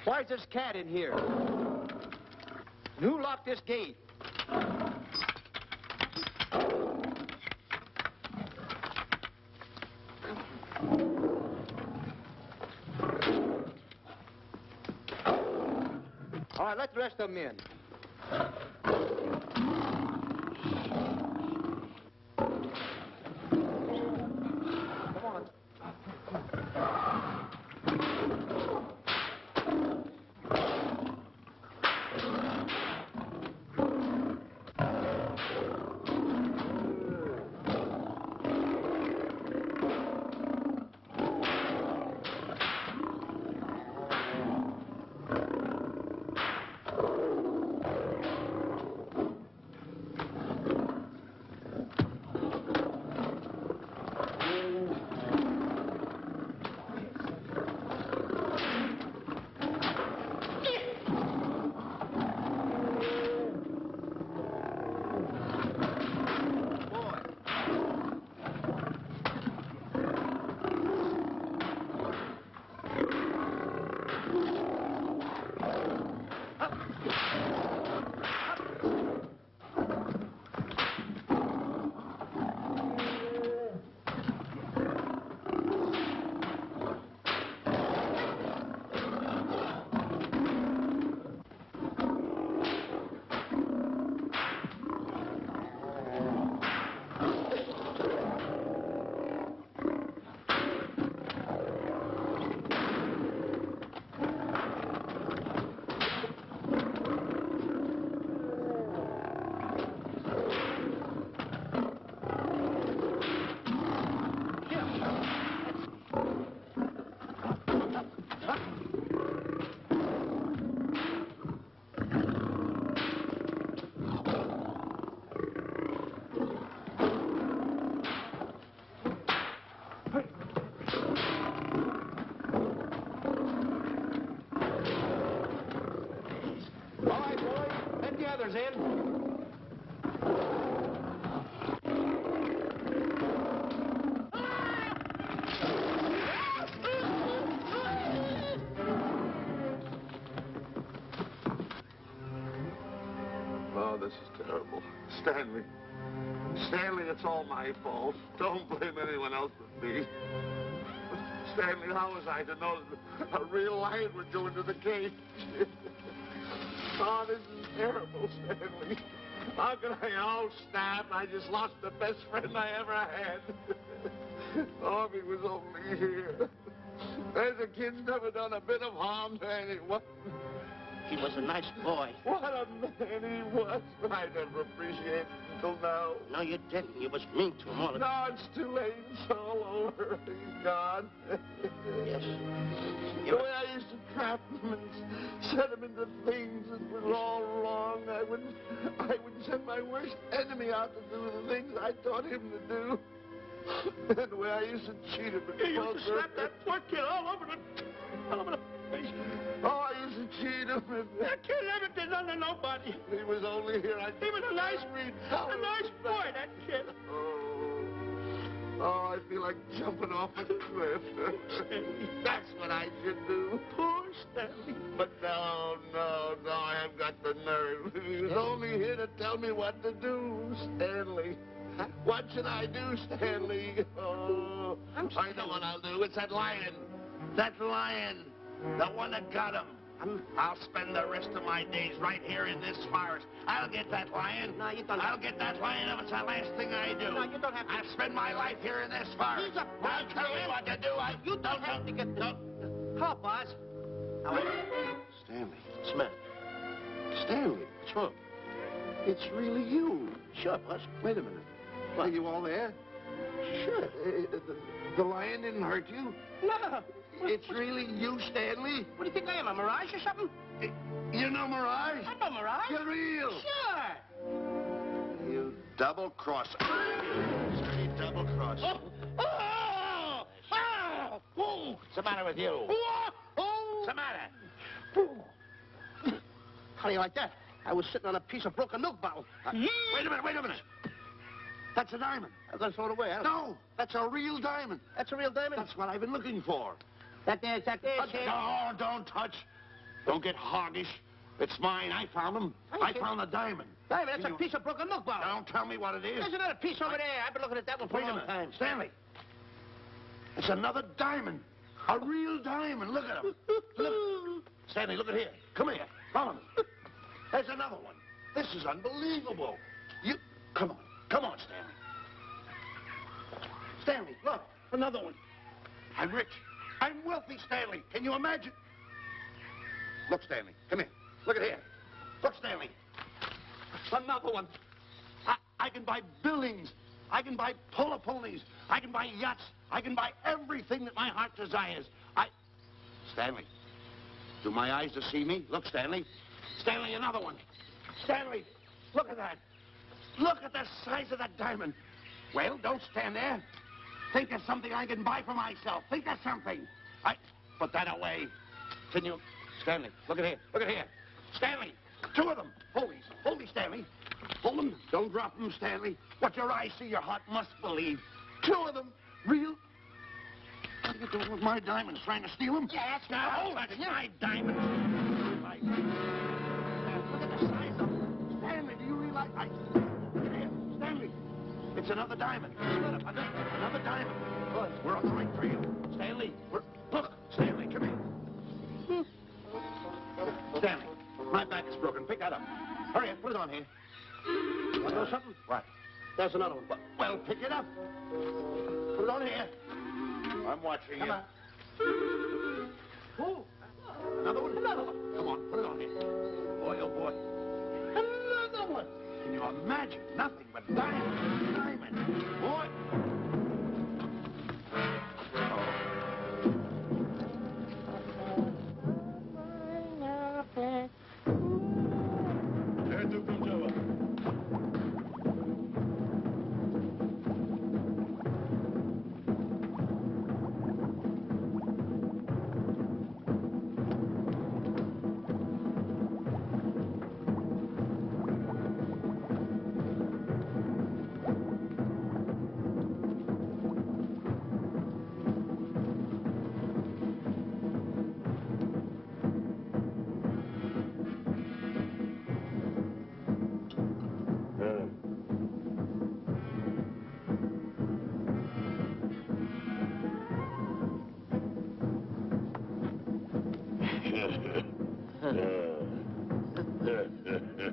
Why's this cat in here? And who locked this gate? All right, let the rest of them in. Come on. comes in. Oh, this is terrible. Stanley. Stanley, it's all my fault. Don't blame anyone else but me. Stanley, how was I to know that a real lion would go into the cage? Oh, this is terrible, Stanley. How can I? Oh, snap. I just lost the best friend I ever had. Oh, if he was only here. The kid's never done a bit of harm to anyone. He was a nice boy. What a man he was. I never appreciated it until now. No, you didn't. You was mean to him all the No, it's too late. It's all over. He's gone. Yes. The way I used to trap him and set him into things that was all wrong. I would send my worst enemy out to do the things I taught him to do. And the way I used to cheat him. You used to slap that poor kid all over the face. Oh, I used to cheat him. That kid never did nothing to nobody. He was only here. He was a nice boy, that kid. Oh, I feel like jumping off a cliff. That's what I should do. Poor Stanley. But no, I haven't got the nerve. He was only here to tell me what to do, Stanley. What should I do, Stanley? Oh, I know what I'll do. It's that lion. That lion. The one that got him. I'll spend the rest of my days right here in this forest. I'll get that lion. No, you don't. I'll get that lion if it's the last thing I do. No, you don't have to. I'll spend my life here in this forest. He's a I'll tell me what to do. You don't have to get the... Call, boss. Stanley. Smith. Stanley. What's wrong? It's really you. Sure, boss. Wait a minute. Are you all there? Sure. The lion didn't hurt you? No. It's really you, Stanley? What do you think I am, a mirage or something? You're no mirage? I'm no mirage. You're real. Sure. You double-crosser. Straight double-crosser. Oh! What's the matter with you? What's the matter? How do you like that? I was sitting on a piece of broken milk bottle. Wait a minute. That's a diamond. I'm going to throw it away. No, that's a real diamond. That's a real diamond? That's what I've been looking for. That there, kid. No, don't touch. Don't get hoggish. It's mine. I found them. I found the diamond. Diamond, that's a piece of broken milk bottle. Don't tell me what it is. There's another piece over there. I've been looking at that one for a long time. Stanley. It's another diamond. A real diamond. Look at him. Look. Stanley, look at here. Come here. Follow me. There's another one. This is unbelievable. Come on, Stanley. Stanley, look. Another one. I'm rich. I'm wealthy, Stanley. Can you imagine? Look, Stanley. Come here. Look at here. Look, Stanley. Another one. I can buy buildings. I can buy polo ponies. I can buy yachts. I can buy everything that my heart desires. Stanley, do my eyes deceive me? Look, Stanley. Stanley, another one. Stanley, look at that. Look at the size of that diamond. Well, don't stand there. Think of something I can buy for myself. Think of something. Put that away. Can you... Stanley, look at here. Look at here. Stanley, two of them. Hold me, Stanley. Hold them. Don't drop them, Stanley. What your eyes see, your heart must believe. Two of them. Real... What are you doing with my diamonds? Trying to steal them? Yes, now. Oh, that's my diamonds. Look at the size of them. Stanley, do you realize... Here, Stanley. It's another diamond. Another diamond. We're on the right trail. Stanley, look, Stanley, come here. Stanley, my back is broken. Pick that up. Hurry up, put it on here. Want to know something? What? There's another one. Well, pick it up. Put it on here. I'm watching you. Come on. Oh, another one? Another one. Come on, put it on here. Boy, oh boy. Another one. Can you imagine? Nothing but diamond. Diamond. Boy.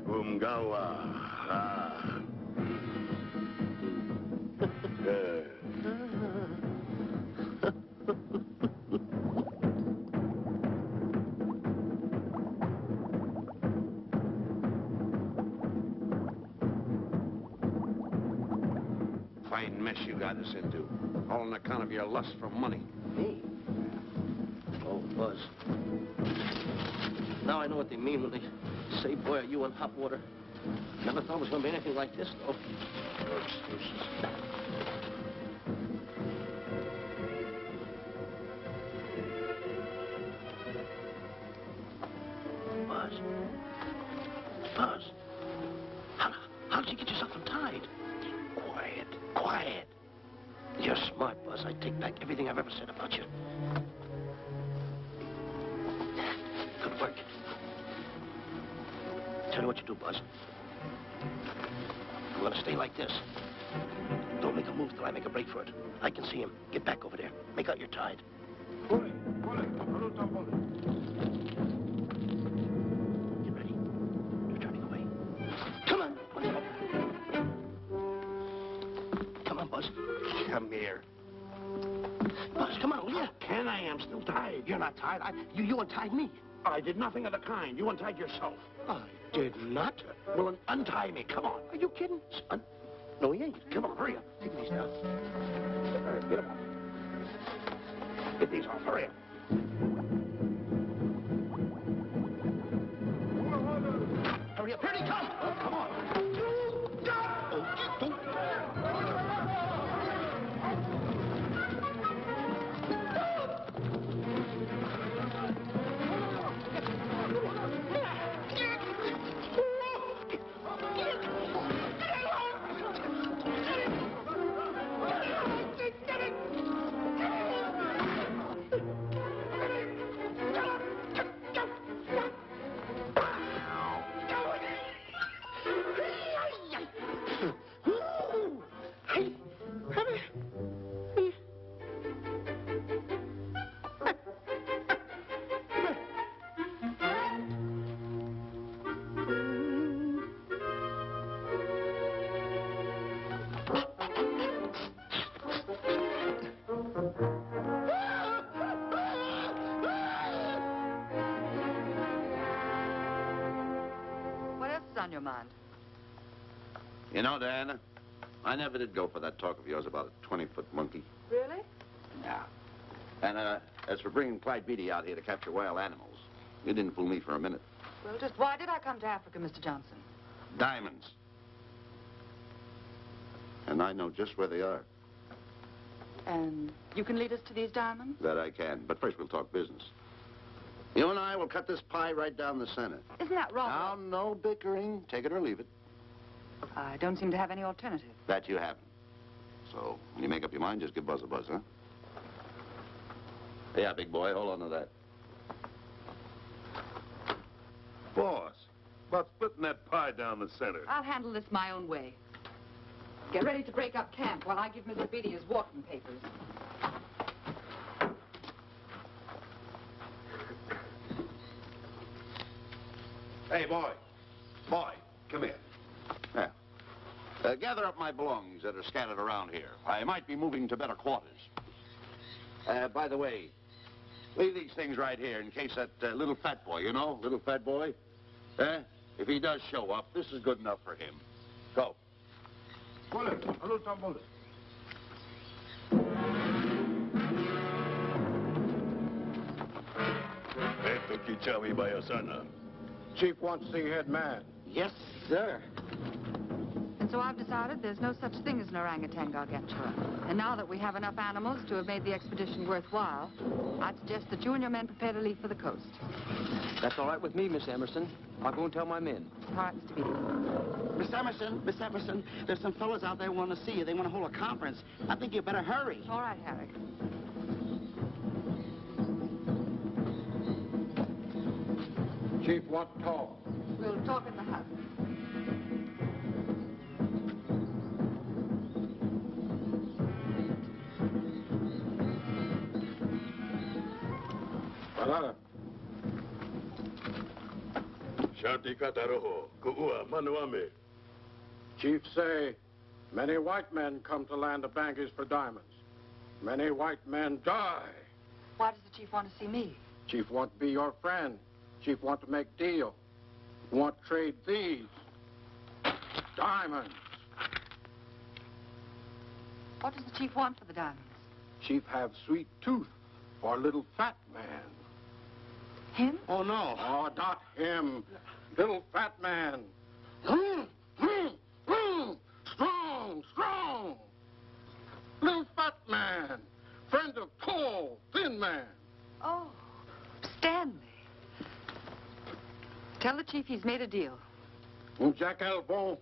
Umgawa. Fine mess you got us into. All on account of your lust for money. Me? Oh, Buzz. Now I know what they mean when they say, boy, are you in hot water. Never thought it was going to be anything like this, though. No excuses. Buzz. Buzz. How did you get yourself untied? Quiet. Quiet. You're smart, Buzz. I take back everything I've ever said about you. Good work. Tell you what you do, Buzz. I'm going to stay like this. Don't make a move till I make a break for it. I can see him. Get back over there. Make out you're tied. Get ready. You're turning away. Come on. Come on, Buzz. Come here. Buzz, come on, will you? Can I? I'm still tied. You're not tied. You untied me. I did nothing of the kind. You untied yourself. I did not. Well, untie me. Come on. Are you kidding? No, he ain't. Come on, hurry up. Take these down. All right, get them off. Get these off. Hurry up. Hurry up. Here he comes. Come on. On your mind? You know, Diana, I never did go for that talk of yours about a 20-foot monkey. Really? Yeah. And as for bringing Clyde Beatty out here to capture wild animals, you didn't fool me for a minute. Well, just why did I come to Africa, Mr. Johnson? Diamonds. And I know just where they are. And you can lead us to these diamonds? That I can. But first we'll talk business. You and I will cut this pie right down the center. Isn't that wrong? Now, no bickering. Take it or leave it. I don't seem to have any alternative. That you haven't. So, when you make up your mind, just give Buzz a buzz, huh? Yeah, big boy, hold on to that. Boss, about splitting that pie down the center. I'll handle this my own way. Get ready to break up camp while I give Mr. Beatty his walking papers. Hey, boy. Boy, come here. Yeah. Gather up my belongings that are scattered around here. I might be moving to better quarters. By the way, leave these things right here in case that little fat boy, you know, little fat boy, if he does show up, this is good enough for him. Go. Chief wants to see head man. Yes, sir. And so I've decided there's no such thing as an orangutan gargantua. And now that we have enough animals to have made the expedition worthwhile, I'd suggest that you and your men prepare to leave for the coast. That's all right with me, Miss Emerson. I'll go and tell my men. All right, Mr. Beatty. Miss Emerson, there's some fellas out there who want to see you. They want to hold a conference. I think you better hurry. All right, Harry. Chief wants to talk. We'll talk in the hut. Shanti kataroho, kuua manuame. Chief say, many white men come to land of Bangis for diamonds. Many white men die. Why does the chief want to see me? Chief want to be your friend. Chief want to make deal. Want to trade these diamonds. What does the chief want for the diamonds? Chief have sweet tooth for little fat man. Him? Oh, no. Oh, not him. Little fat man. Strong, strong. Little fat man. Friend of tall, thin man. Oh, Stanley. Tell the chief he's made a deal. Jack Albon.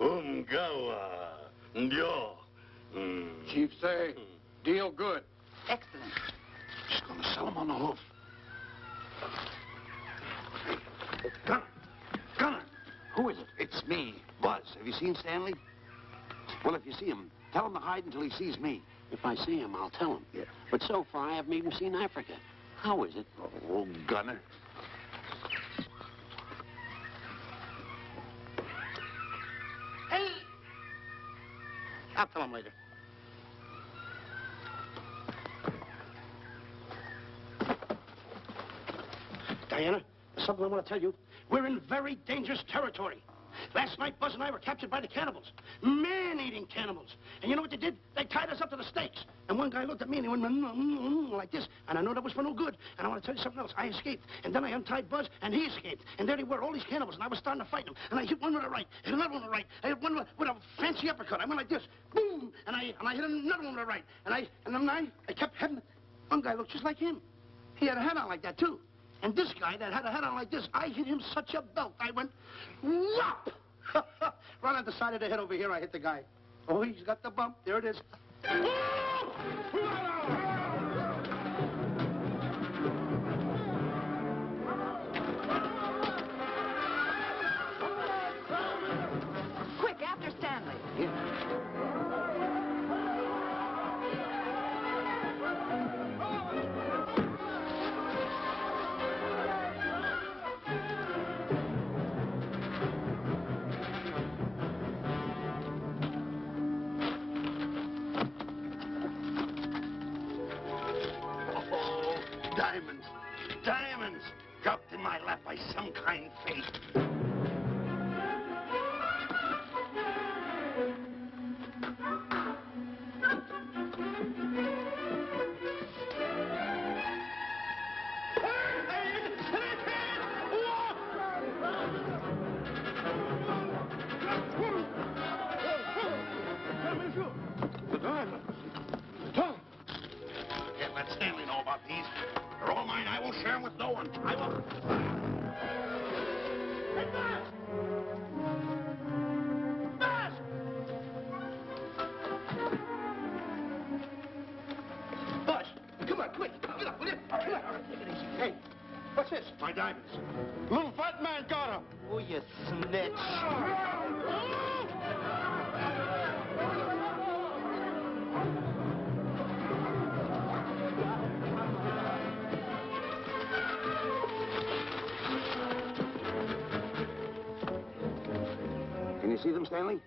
Umgawa. Ndio. Chief say, deal good. Excellent. She's going to sell him on the hoof. Gunner. Who is it? It's me, Buzz. Have you seen Stanley? Well, if you see him, tell him to hide until he sees me. If I see him, I'll tell him. Yeah. But so far, I haven't even seen Africa. How is it? Oh, Gunner. Hey! I'll tell him later. Diana, there's something I want to tell you. We're in very dangerous territory. Last night, Buzz and I were captured by the cannibals. Man-eating cannibals. And you know what they did? They tied us up to the stakes. And one guy looked at me and he went like this. And I know that was for no good. And I want to tell you something else. I escaped. And then I untied Buzz and he escaped. And there they were, all these cannibals. And I was starting to fight them. And I hit one with a right, hit another one with a right. I hit one with a fancy uppercut. I went like this. Boom! And I hit another one with a right. And then I kept having... One guy looked just like him. He had a hat on like that, too. And this guy that had a hat on like this, I hit him such a belt. I went, whop! Right on the side of the head over here, I hit the guy. Oh, he's got the bump. There it is. Quick, after Stanley. Diamonds. Diamonds. Dropped in my lap by some kind fate. The diamonds. Can't let Stanley know about these. They're all mine. I won't share them with no one. I won't. Hey, Buzz! Buzz! Buzz, come on, quick. Get up, will you? Come on. Take it easy. Hey, what's this? My diamonds. Little fat man got him. Oh, you snitch. Can you see them, Stanley?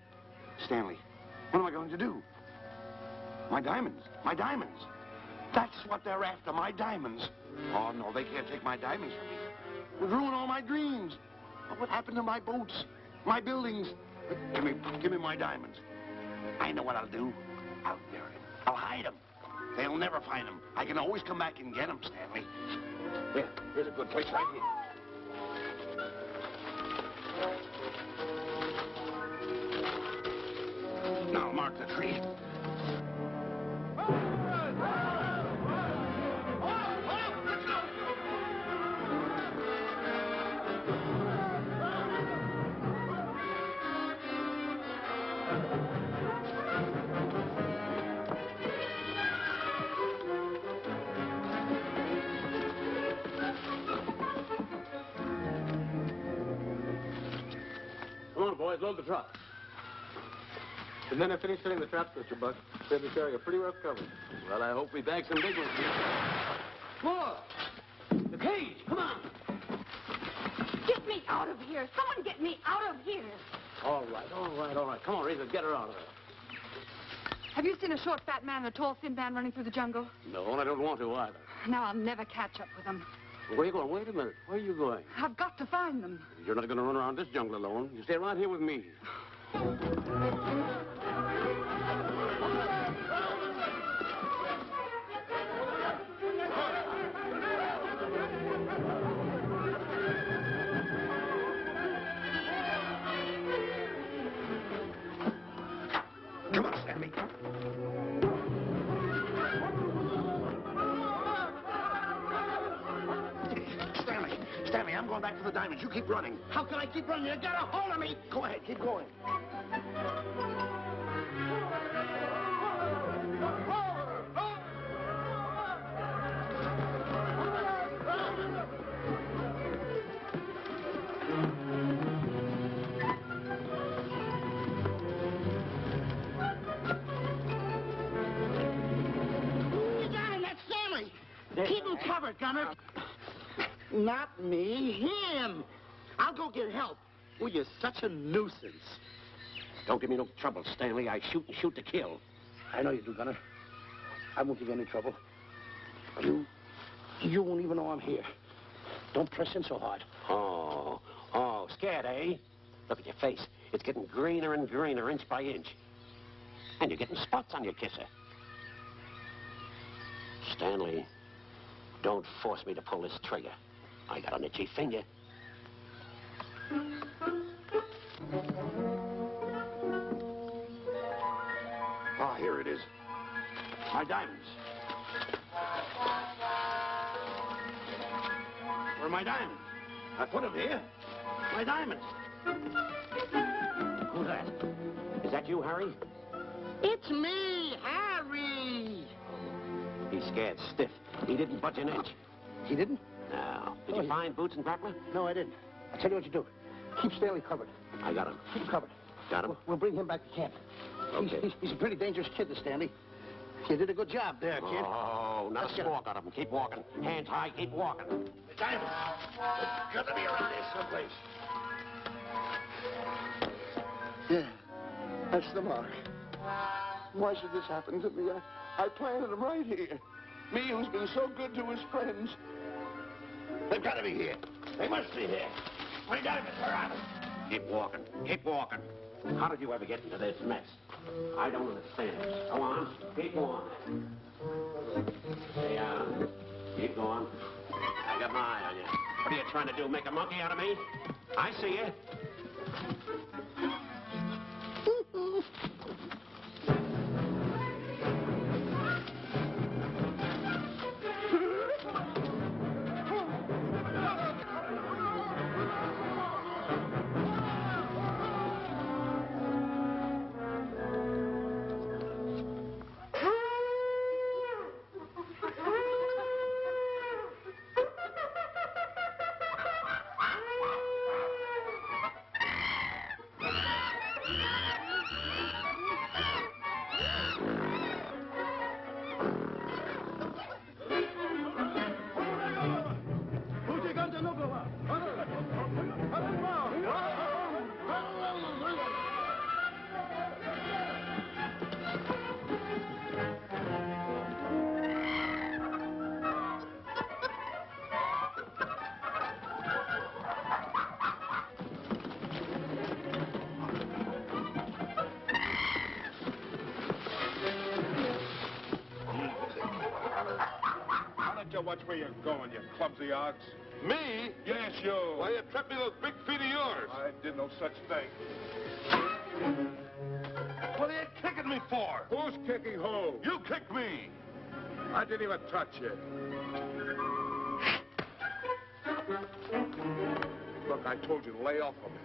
Stanley, what am I going to do? My diamonds. My diamonds. That's what they're after, my diamonds. Oh, no, they can't take my diamonds from me. It would ruin all my dreams. What happened to my boats, my buildings? Give me my diamonds. I know what I'll do. I'll bury them. I'll hide them. They'll never find them. I can always come back and get them, Stanley. Here's a good place right here. Now mark the tree. Come on, boys, load the truck. The men have finished setting the traps, Mr. Buck. Said the carrier pretty rough cover. Well, I hope we bag some big ones here. More! The cage, come on! me out of here. Someone get me out of here. All right. Come on, Razor, get her out of there. Have you seen a short, fat man and a tall, thin man running through the jungle? No, and I don't want to either. Now I'll never catch up with them. Where are you going? Wait a minute. Where are you going? I've got to find them. You're not going to run around this jungle alone. You stay right here with me. Come on, Stanley. Stanley, I'm going back for the diamonds. You keep running. How can I keep running? You got a hold of me. Go ahead, keep going. You got him. That's Stanley. Keep him covered, Gunner. Not me, him. I'll go get help. Well, you're such a nuisance. Don't give me no trouble, Stanley. I shoot and shoot to kill. I know you do, Gunner. I won't give you any trouble. You won't even know I'm here. Don't press in so hard. Oh, scared, eh? Look at your face. It's getting greener and greener, inch by inch. And you're getting spots on your kisser. Stanley, don't force me to pull this trigger. I got an itchy finger. Ah, here it is. My diamonds. Where are my diamonds? I put them here. My diamonds. Who's that? Is that you, Harry? It's me, Harry. He's scared stiff. He didn't budge an inch. He didn't? No. Did you find Boots and Grappler? No, I didn't. I'll tell you what you do. Keep Stanley covered. I got him. Keep him covered. Got him? We'll bring him back to camp. Okay. He's a pretty dangerous kid, this Stanley. You did a good job there, kid. Oh, not a squawk out of him. Keep walking. Hands high, keep walking. The diamonds. They're gonna be around here someplace. Yeah, that's the mark. Why should this happen to me? I planted them right here. Me who's been so good to his friends. They've got to be here. They must be here. My diamonds are out. Keep walking. Keep walking. How did you ever get into this mess? I don't understand. Go on. Keep on. Stay on. Keep going. I got my eye on you. What are you trying to do? Make a monkey out of me? I see you. Watch where you're going, you clumsy ox. Me? Yes, you. Why, you trapped me with those big feet of yours. I did no such thing. What are you kicking me for? Who's kicking who? You kicked me. I didn't even touch you. Look, I told you to lay off of me.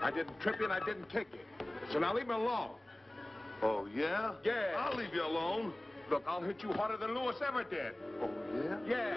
I didn't trip you and I didn't kick you. So now leave me alone. Oh, yeah? Yeah. I'll leave you alone. Look, I'll hit you harder than Lewis ever did. Oh, yeah? Yeah.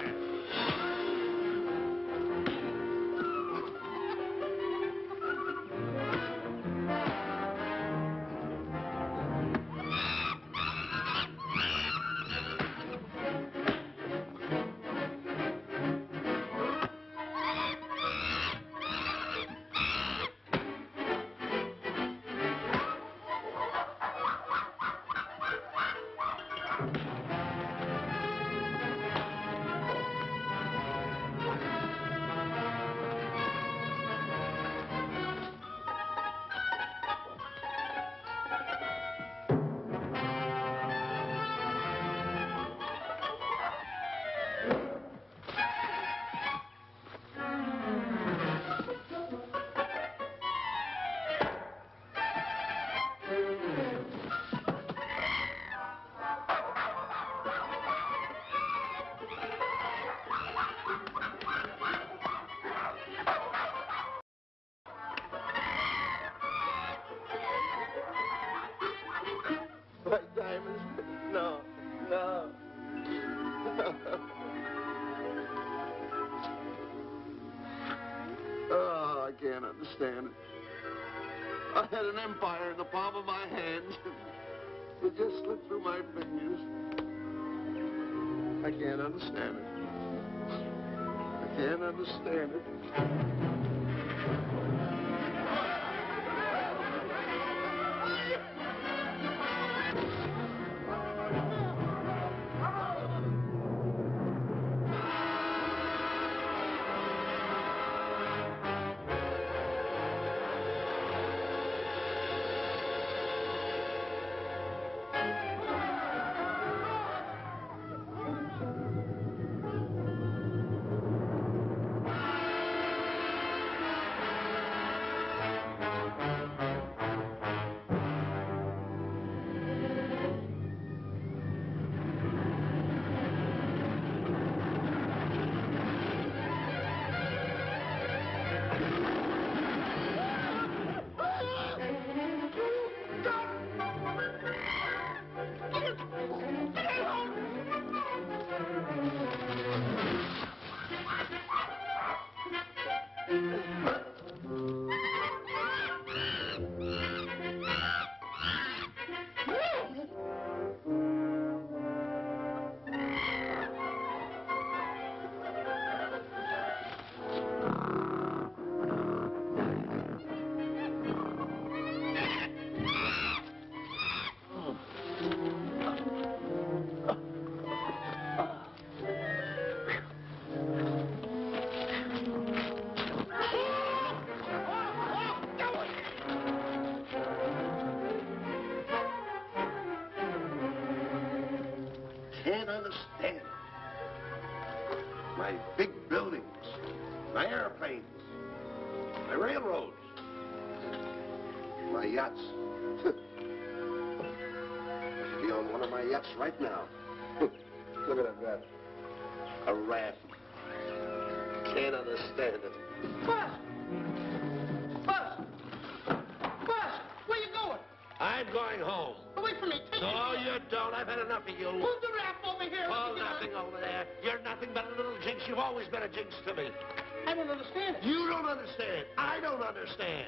Oh, I can't understand it. I had an empire in the palm of my hand. It just slipped through my fingers. I can't understand it. I can't understand it. Can't understand. My big buildings, my airplanes, my railroads, my yachts. I should be on one of my yachts right now. Look at that. A raft. Can't understand it. Buzz! Buzz! Buzz! Where you going? I'm going home. Away from me. Take No, it. you don't. I've had enough of you. Move the raft over here. Oh, nothing over there. You're nothing but a little jinx. You've always been a jinx to me. I don't understand it. You don't understand. I don't understand.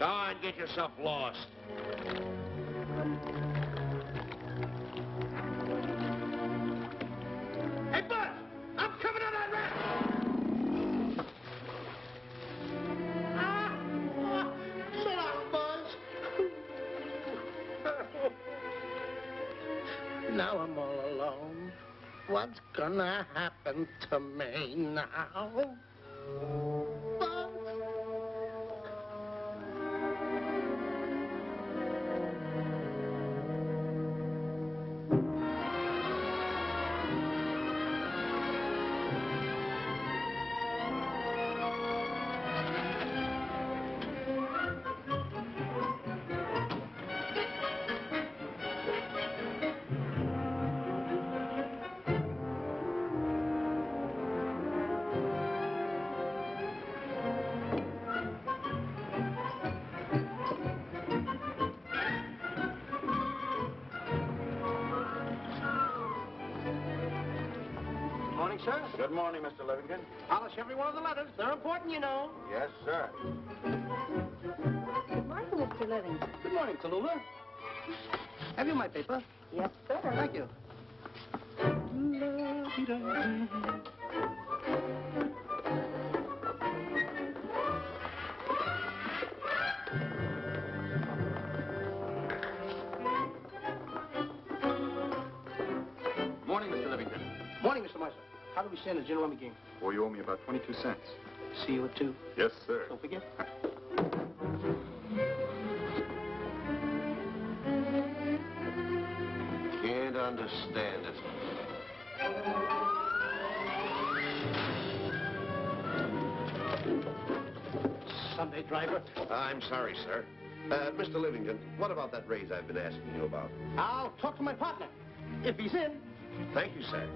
Go on, get yourself lost. Hey, Buzz! I'm coming on that raft! So long, Buzz. Now I'm all alone. What's gonna happen to me now? Buzz? Morning, sir. Good morning, Mr. Livingston. Polish every one of the letters. They're important, you know. Yes, sir. Good morning, Mr. Livingston. Good morning, Tallulah. Have you my paper? Yes, sir. Thank you. Morning, Mr. Livingston. Morning, Mr. Marshall. How do we stand the gin rummy game? Well, you owe me about 22 cents. See you at 2. Yes, sir. Don't forget. Can't understand it. Sunday driver. I'm sorry, sir. Mr. Livingston, what about that raise I've been asking you about? I'll talk to my partner. If he's in. Thank you, sir.